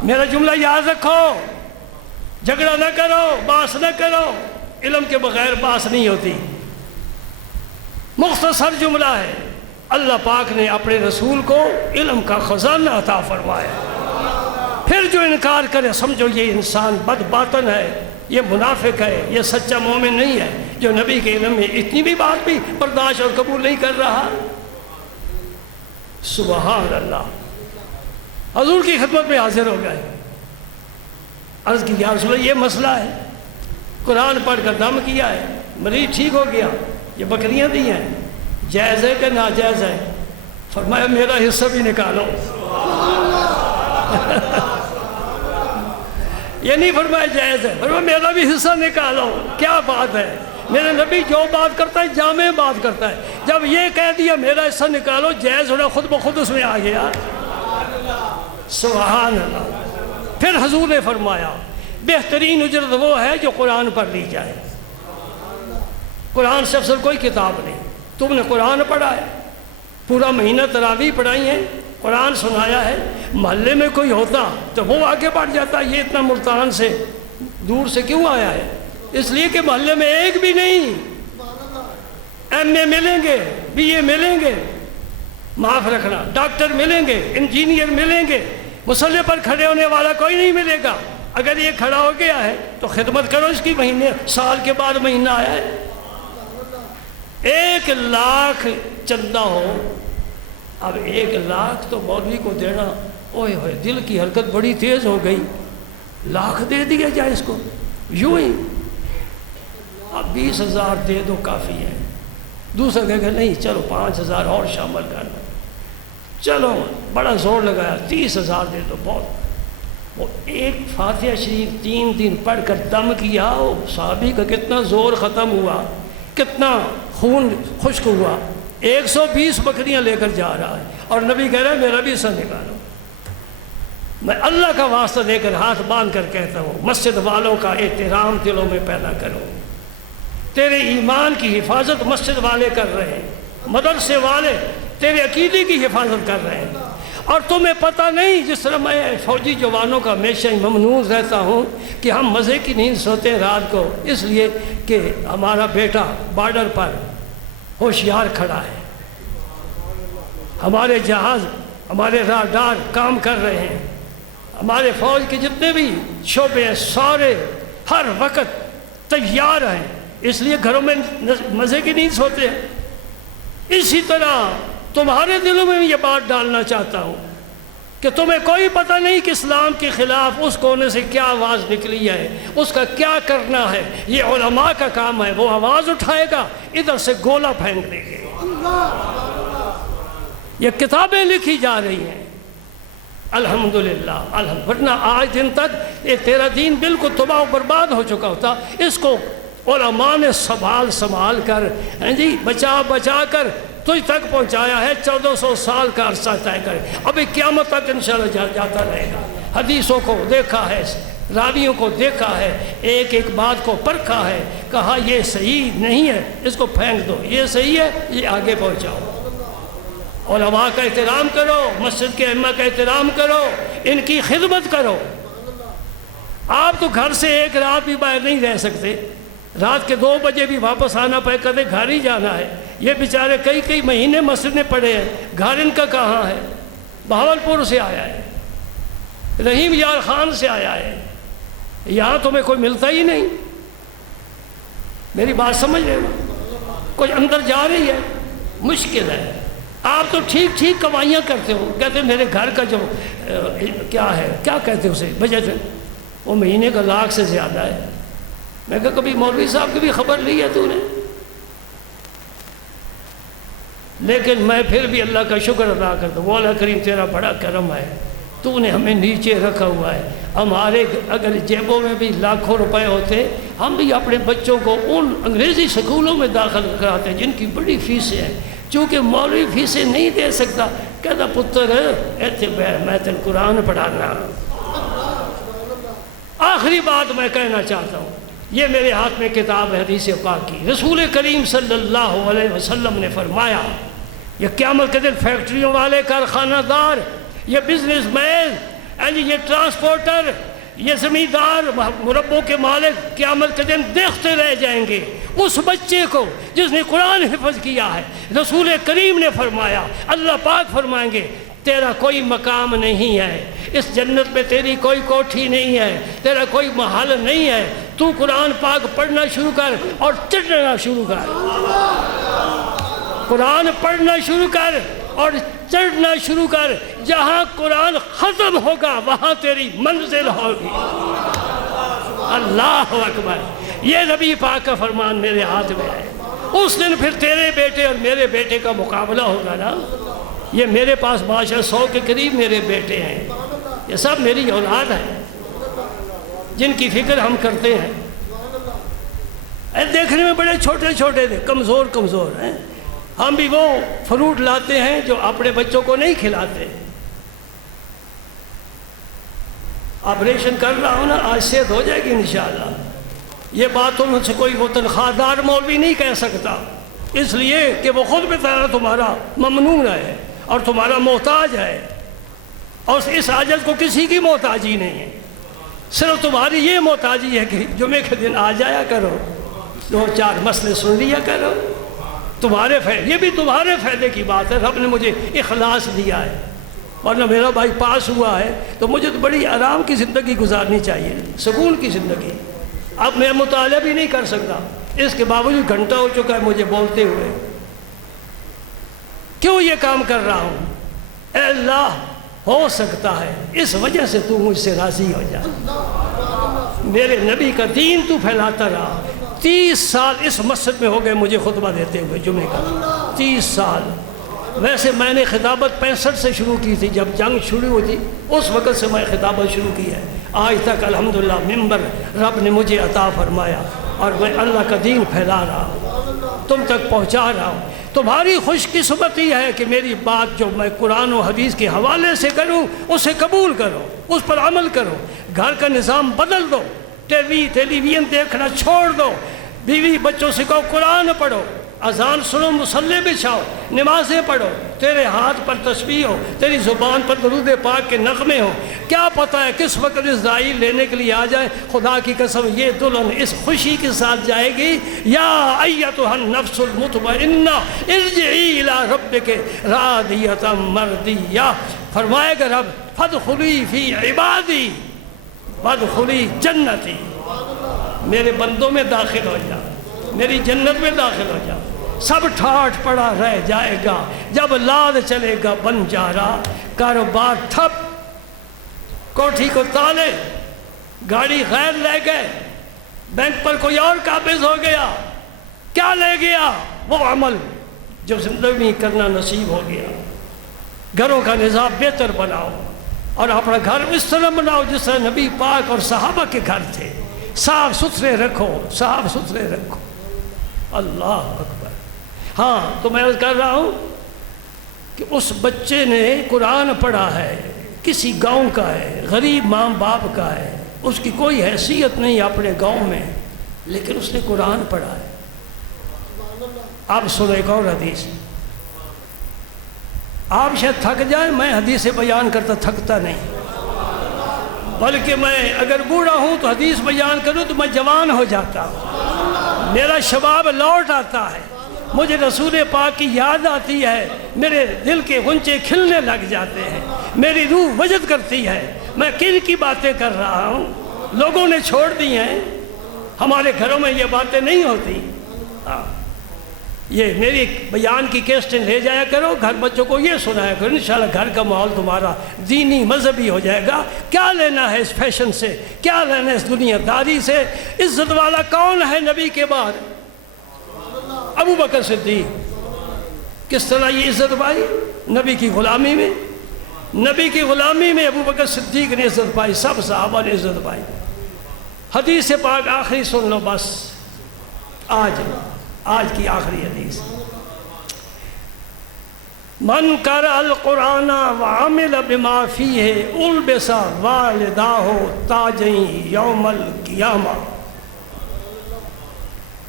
میرا جملہ یاد رکھو، جھگڑا نہ کرو، باس نہ کرو، علم کے بغیر باس نہیں ہوتی۔ مختصر جملہ ہے، اللہ پاک نے اپنے رسول کو علم کا خزانہ عطا فرمایا۔ پھر جو انکار کرے سمجھو یہ انسان بد باطن ہے، یہ منافق ہے، یہ سچا مومن نہیں ہے، جو نبی کے علم میں اتنی بھی بات بھی برداشت اور قبول نہیں کر رہا۔ سبحان اللہ۔ حضور کی خدمت میں حاضر ہو گئے، عرض کی یا رسول اللہ یہ مسئلہ ہے، قرآن پڑھ کر دم کیا ہے، مریض ٹھیک ہو گیا، یہ بکریاں دی ہیں، جائز ہے کہ ناجائز ہے؟ فرمایا میرا حصہ بھی نکالو۔ یہ نہیں فرمایا جائز ہے، فرمایا میرا بھی حصہ نکالو۔ کیا بات ہے، میرے نبی جو بات کرتا ہے جامع بات کرتا ہے، جب یہ کہہ دیا میرا حصہ نکالو، جائز ہونا خود بخود اس میں آ گیا۔ سبحان اللہ۔ پھر حضور نے فرمایا بہترین اجرت وہ ہے جو قرآن پڑھ لی جائے۔ قرآن سے افضل کوئی کتاب نہیں۔ تم نے قرآن پڑھا ہے، پورا مہینہ تراویح پڑھائی ہیں، قرآن سنایا ہے، محلے میں کوئی ہوتا تو وہ آگے بڑھ جاتا، یہ اتنا ملتان سے دور سے کیوں آیا ہے؟ اس لیے کہ محلے میں ایک بھی نہیں، ایم اے ملیں گے، بی اے ملیں گے، معاف رکھنا، ڈاکٹر ملیں گے، انجینئر ملیں گے، مسلح پر کھڑے ہونے والا کوئی نہیں ملے گا۔ اگر یہ کھڑا ہو گیا ہے تو خدمت کرو اس کی، مہینے سال کے بعد مہینہ آیا ہے۔ 1 لاکھ چندہ ہو، اب 1 لاکھ تو مولوی کو دینا، اوئے ہوئے دل کی حرکت بڑی تیز ہو گئی، لاکھ دے دیا جائے اس کو یوں ہی، اب 20,000 دے دو کافی ہے۔ دوسرا کہے کہ نہیں چلو 5,000 اور شامل کرنا، چلو بڑا زور لگایا 30,000 دے دو بہت۔ وہ ایک فاتحہ شریف 3 دن پڑھ کر دم کیا، صحابی کا کتنا زور ختم ہوا، کتنا خون خشک ہوا، 120 بکریاں لے کر جا رہا ہے، اور نبی کہہ رہا ہے میرا بھی حصہ نکالو۔ میں اللہ کا واسطہ دے کر ہاتھ باندھ کر کہتا ہوں، مسجد والوں کا احترام دلوں میں پیدا کرو۔ تیرے ایمان کی حفاظت مسجد والے کر رہے ہیں، مدرسے والے تیرے عقیدے کی حفاظت کر رہے ہیں، اور تمہیں پتہ نہیں، جس طرح میں فوجی جوانوں کا ہمیشہ ہی ممنون رہتا ہوں کہ ہم مزے کی نیند سوتے ہیں رات کو، اس لیے کہ ہمارا بیٹا بارڈر پر ہوشیار کھڑا ہے، ہمارے جہاز ہمارے راڈار کام کر رہے ہیں، ہمارے فوج کے جتنے بھی شعبے ہیں سارے ہر وقت تیار ہیں، اس لیے گھروں میں مزے کی نیند سوتے ہیں۔ اسی طرح تمہارے دلوں میں یہ بات ڈالنا چاہتا ہوں کہ تمہیں کوئی پتہ نہیں کہ اسلام کے خلاف اس کونے سے کیا آواز نکلی ہے، اس کا کیا کرنا ہے۔ یہ علماء کا کام ہے، وہ آواز اٹھائے گا، ادھر سے گولا پھینک دے گے۔ یہ کتابیں لکھی جا رہی ہیں، الحمدللہ ورنہ آج دن تک یہ تیرا دین بالکل تباہ و برباد ہو چکا ہوتا۔ اس کو علماء نے سنبھال کر بچا کر تجھ تک پہنچایا ہے، 1400 سال کا عرصہ طے کرے، ابھی قیامت تک انشاءاللہ جاتا رہے گا۔ حدیثوں کو دیکھا ہے، راویوں کو دیکھا ہے، ایک ایک بات کو پرکھا ہے، کہا یہ صحیح نہیں ہے اس کو پھینک دو، یہ صحیح ہے یہ آگے پہنچاؤ۔ علماء کا احترام کرو، مسجد کے ائمہ کا احترام کرو، ان کی خدمت کرو۔ آپ تو گھر سے ایک رات بھی باہر نہیں رہ سکتے، رات کے 2 بجے بھی واپس آنا پڑے، کہتے گھر ہی جانا ہے۔ یہ بیچارے کئی مہینے مسجد میں پڑے ہیں، گھر ان کا کہاں ہے؟ بہاولپور سے آیا ہے، رحیم یار خان سے آیا ہے، یہاں تمہیں کوئی ملتا ہی نہیں۔ میری بات سمجھ رہے ہو؟ کوئی اندر جا رہی ہے، مشکل ہے۔ آپ تو ٹھیک کمائیاں کرتے ہو، کہتے ہیں میرے گھر کا جو کیا ہے، کیا کہتے ہیں اسے، بجٹ وہ مہینے کا 1 لاکھ سے زیادہ ہے۔ میں کہا کبھی مولوی صاحب کی بھی خبر لی ہے تو نے؟ لیکن میں پھر بھی اللہ کا شکر ادا کرتا ہوں، مولا کریم تیرا بڑا کرم ہے، تو نے ہمیں نیچے رکھا ہوا ہے۔ ہمارے اگر جیبوں میں بھی لاکھوں روپے ہوتے، ہم بھی اپنے بچوں کو ان انگریزی سکولوں میں داخل کراتے جن کی بڑی فیسیں ہیں، چونکہ مولوی فیسیں نہیں دے سکتا، کہتا پتر ایتھے میں تین قرآن پڑھانا۔ آخری بات میں کہنا چاہتا ہوں، یہ میرے ہاتھ میں کتاب ہے حدیث پاک کی، رسول کریم صلی اللہ علیہ وسلم نے فرمایا، یہ قیامت کے دن فیکٹریوں والے، کارخانہ دار، یہ بزنس مین، یہ ٹرانسپورٹر، یہ زمیندار، مربوں کے مالک قیامت کے دن دیکھتے رہ جائیں گے، اس بچے کو جس نے قرآن حفظ کیا ہے، رسول کریم نے فرمایا، اللہ پاک فرمائیں گے تیرا کوئی مقام نہیں ہے، اس جنت میں تیری کوئی کوٹھی نہیں ہے، تیرا کوئی محل نہیں ہے، تو قرآن پاک پڑھنا شروع کر اور چڑھنا شروع کر، قرآن پڑھنا شروع کر اور چڑھنا شروع کر، جہاں قرآن ختم ہوگا وہاں تیری منزل ہوگی۔ اللہ اکبر، یہ نبی پاک کا فرمان میرے ہاتھ میں ہے۔ اس دن پھر تیرے بیٹے اور میرے بیٹے کا مقابلہ ہوگا نا۔ یہ میرے پاس ماشاءاللہ 100 کے قریب میرے بیٹے ہیں، یہ سب میری اولاد ہے جن کی فکر ہم کرتے ہیں۔ دیکھنے میں بڑے چھوٹے چھوٹے تھے، کمزور کمزور ہیں، ہم بھی وہ فروٹ لاتے ہیں جو اپنے بچوں کو نہیں کھلاتے۔ آپریشن کر رہا ہوں نا، آج صحت ہو جائے گی انشاءاللہ۔ یہ بات تو مجھ سے کوئی وہ تنخواہ دار مولوی نہیں کہہ سکتا، اس لیے کہ وہ خود بتانا تمہارا ممنون ہے اور تمہارا محتاج ہے، اور اس عاجز کو کسی کی محتاجی نہیں ہے، صرف تمہاری یہ محتاجی ہے کہ جمعے کے دن آ جایا کرو، 2-4 مسئلے سن لیا کرو، تمہارے یہ بھی تمہارے فائدے کی بات ہے۔ رب نے مجھے اخلاص دیا ہے، ورنہ میرا بھائی پاس ہوا ہے تو مجھے تو بڑی آرام کی زندگی گزارنی چاہیے، سکون کی زندگی۔ اب میں مطالعہ بھی نہیں کر سکتا، اس کے باوجود گھنٹہ ہو چکا ہے مجھے بولتے ہوئے۔ کیوں یہ کام کر رہا ہوں؟ اے اللہ، ہو سکتا ہے اس وجہ سے تو مجھ سے راضی ہو جا، میرے نبی کا دین تو پھیلاتا رہا۔ 30 سال اس مسجد میں ہو گئے مجھے خطبہ دیتے ہوئے جمعے کا، 30 سال۔ ویسے میں نے خطابت 65 سے شروع کی تھی، جب جنگ شروع ہوئی تھی اس وقت سے میں خطابت شروع کی ہے، آج تک الحمدللہ ممبر رب نے مجھے عطا فرمایا اور میں اللہ کا دین پھیلا رہا ہوں، تم تک پہنچا رہا ہوں۔ تمہاری خوش قسمتی ہے کہ میری بات جو میں قرآن و حدیث کے حوالے سے کروں اسے قبول کرو، اس پر عمل کرو، گھر کا نظام بدل دو، ٹیلی ویژن دیکھنا چھوڑ دو، بیوی بچوں سے کہو قرآن پڑھو، اذان سنو، مصلی بچھاؤ، نمازیں پڑھو، تیرے ہاتھ پر تسبیح ہو، تیری زبان پر درود پاک کے نغمے ہوں۔ کیا پتہ ہے کس وقت اسرائیل لینے کے لیے آ جائے، خدا کی قسم یہ دلہن اس خوشی کے ساتھ جائے گی، یا ایتھا النفس المطمئنہ ارجعی الی ربک راضیۃ مرضیہ، فرمائے گا رب فادخلی فی عبادی وادخلی جنتی، میرے بندوں میں داخل ہو جا، میری جنت میں داخل ہو جا۔ سب ٹھاٹھ پڑا رہ جائے گا جب لاد چلے گا بنجارا، کاروبار ٹھپ، کوٹھی کو تالے، گاڑی غیر لے گئے، بینک پر کوئی اور قابض ہو گیا، کیا لے گیا؟ وہ عمل جو زندگی میں کرنا نصیب ہو گیا۔ گھروں کا نظام بہتر بناؤ اور اپنا گھر اس طرح بناؤ جس طرح نبی پاک اور صحابہ کے گھر تھے، صاف ستھرے رکھو، صاف ستھرے رکھو۔ اللہ اکبر۔ ہاں تو میں عرض کر رہا ہوں کہ اس بچے نے قرآن پڑھا ہے، کسی گاؤں کا ہے، غریب ماں باپ کا ہے، اس کی کوئی حیثیت نہیں اپنے گاؤں میں، لیکن اس نے قرآن پڑھا ہے۔ آپ سنو ایک اور حدیث، آپ شاید تھک جائیں، میں حدیث بیان کرتا تھکتا نہیں، بلکہ میں اگر بوڑھا ہوں تو حدیث بیان کروں تو میں جوان ہو جاتا ہوں، میرا شباب لوٹ آتا ہے، مجھے رسول پاک کی یاد آتی ہے، میرے دل کے غنچے کھلنے لگ جاتے ہیں، میری روح وجد کرتی ہے۔ میں کن کی باتیں کر رہا ہوں؟ لوگوں نے چھوڑ دی ہیں، ہمارے گھروں میں یہ باتیں نہیں ہوتی۔ یہ میری بیان کی کیسٹیں لے جایا کرو، گھر بچوں کو یہ سنایا کرو، انشاءاللہ گھر کا ماحول تمہارا دینی مذہبی ہو جائے گا۔ کیا لینا ہے اس فیشن سے، کیا لینا ہے اس دنیا داری سے؟ عزت والا کون ہے نبی کے بعد؟ ابو بکر صدیق۔ کس طرح یہ عزت پائی؟ نبی کی غلامی میں، نبی کی غلامی میں ابو بکر صدیق نے عزت پائی، سب صحابہ نے عزت پائی۔ حدیث پاک آخری سن لو بس، آج کی آخری حدیث، من قرأ القرآن وعمل بما فیہ البس والداہ تاجین یوم القیامہ۔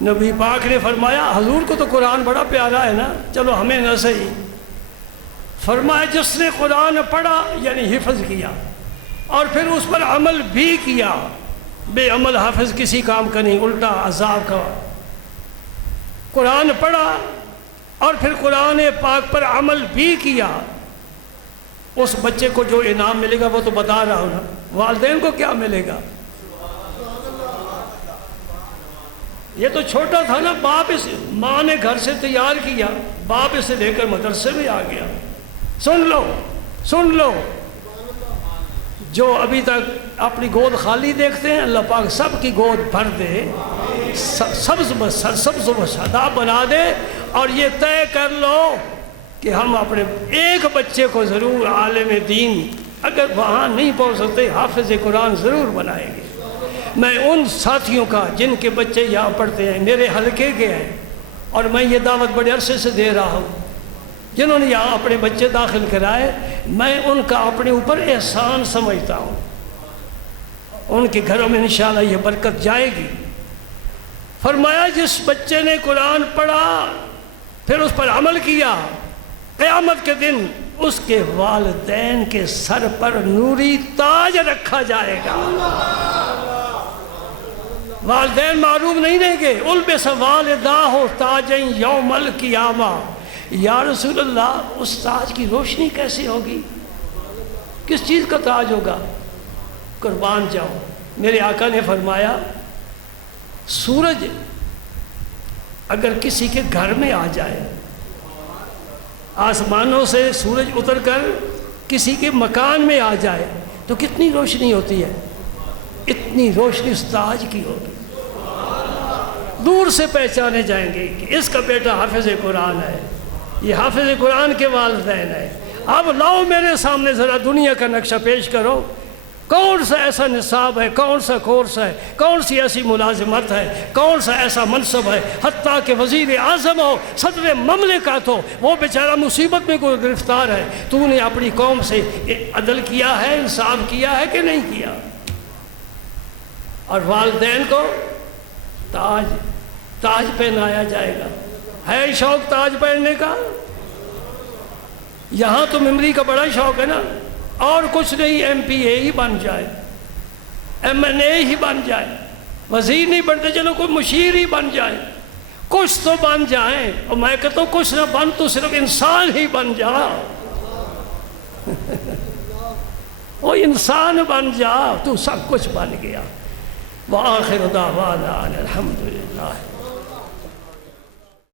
نبی پاک نے فرمایا، حضور کو تو قرآن بڑا پیارا ہے نا، چلو ہمیں نہ صحیح، فرمایا جس نے قرآن پڑھا یعنی حفظ کیا اور پھر اس پر عمل بھی کیا، بے عمل حافظ کسی کام کا نہیں، الٹا عذاب کا قرآن پڑھا اور پھر قرآن پاک پر عمل بھی کیا، اس بچے کو جو انعام ملے گا وہ تو بتا رہا ہوں نا، والدین کو کیا ملے گا؟ یہ تو چھوٹا تھا نا، باپ اسے ماں نے گھر سے تیار کیا، باپ اسے لے کر مدرسے میں آ گیا۔ سن لو، جو ابھی تک اپنی گود خالی دیکھتے ہیں، اللہ پاک سب کی گود بھر دے، سبز و شاداب بنا دے، اور یہ طے کر لو کہ ہم اپنے ایک بچے کو ضرور عالم دین، اگر وہاں نہیں پہنچ سکتے حافظ قرآن ضرور بنائیں گے۔ میں ان ساتھیوں کا جن کے بچے یہاں پڑھتے ہیں، میرے حلقے کے ہیں، اور میں یہ دعوت بڑے عرصے سے دے رہا ہوں، جنہوں نے یہاں اپنے بچے داخل کرائے، میں ان کا اپنے اوپر احسان سمجھتا ہوں۔ ان کے گھروں میں انشاءاللہ یہ برکت جائے گی۔ فرمایا جس بچے نے قرآن پڑھا پھر اس پر عمل کیا، قیامت کے دن اس کے والدین کے سر پر نوری تاج رکھا جائے گا۔ والدین معروف نہیں رہیں گے۔ البس والداہ تاجن یوم القیامہ۔ یا رسول اللہ، اس تاج کی روشنی کیسے ہوگی؟ کس چیز کا تاج ہوگا؟ قربان جاؤ، میرے آقا نے فرمایا سورج اگر کسی کے گھر میں آ جائے، آسمانوں سے سورج اتر کر کسی کے مکان میں آ جائے تو کتنی روشنی ہوتی ہے؟ اتنی روشنی اس تاج کی ہوگی۔ دور سے پہچانے جائیں گے کہ اس کا بیٹا حافظ قرآن ہے، یہ حافظ قرآن کے والدین ہے۔ اب لاؤ میرے سامنے ذرا دنیا کا نقشہ پیش کرو، کون سا ایسا نصاب ہے، کون سا کورس ہے، کون سی ایسی ملازمت ہے، کون سا ایسا منصب ہے، حتیٰ کہ وزیر اعظم ہو، صدر مملکت ہو، وہ بیچارہ مصیبت میں کوئی گرفتار ہے، تو نے اپنی قوم سے عدل کیا ہے، انصاف کیا ہے کہ نہیں کیا؟ اور والدین کو تاج پہنایا جائے گا۔ ہے شوق تاج پہننے کا؟ یہاں تو ممبری کا بڑا شوق ہے نا، اور کچھ نہیں، ایم پی اے ہی بن جائے، ایم این اے ہی بن جائے، وزیر نہیں بنتے، چلو کوئی مشیر ہی بن جائے، کچھ تو بن جائیں۔ اور میں کہتا ہوں کچھ نہ بن تو صرف انسان ہی بن جا، وہ انسان بن جا تو سب کچھ بن گیا۔ وآخر دعوانا الحمدللہ۔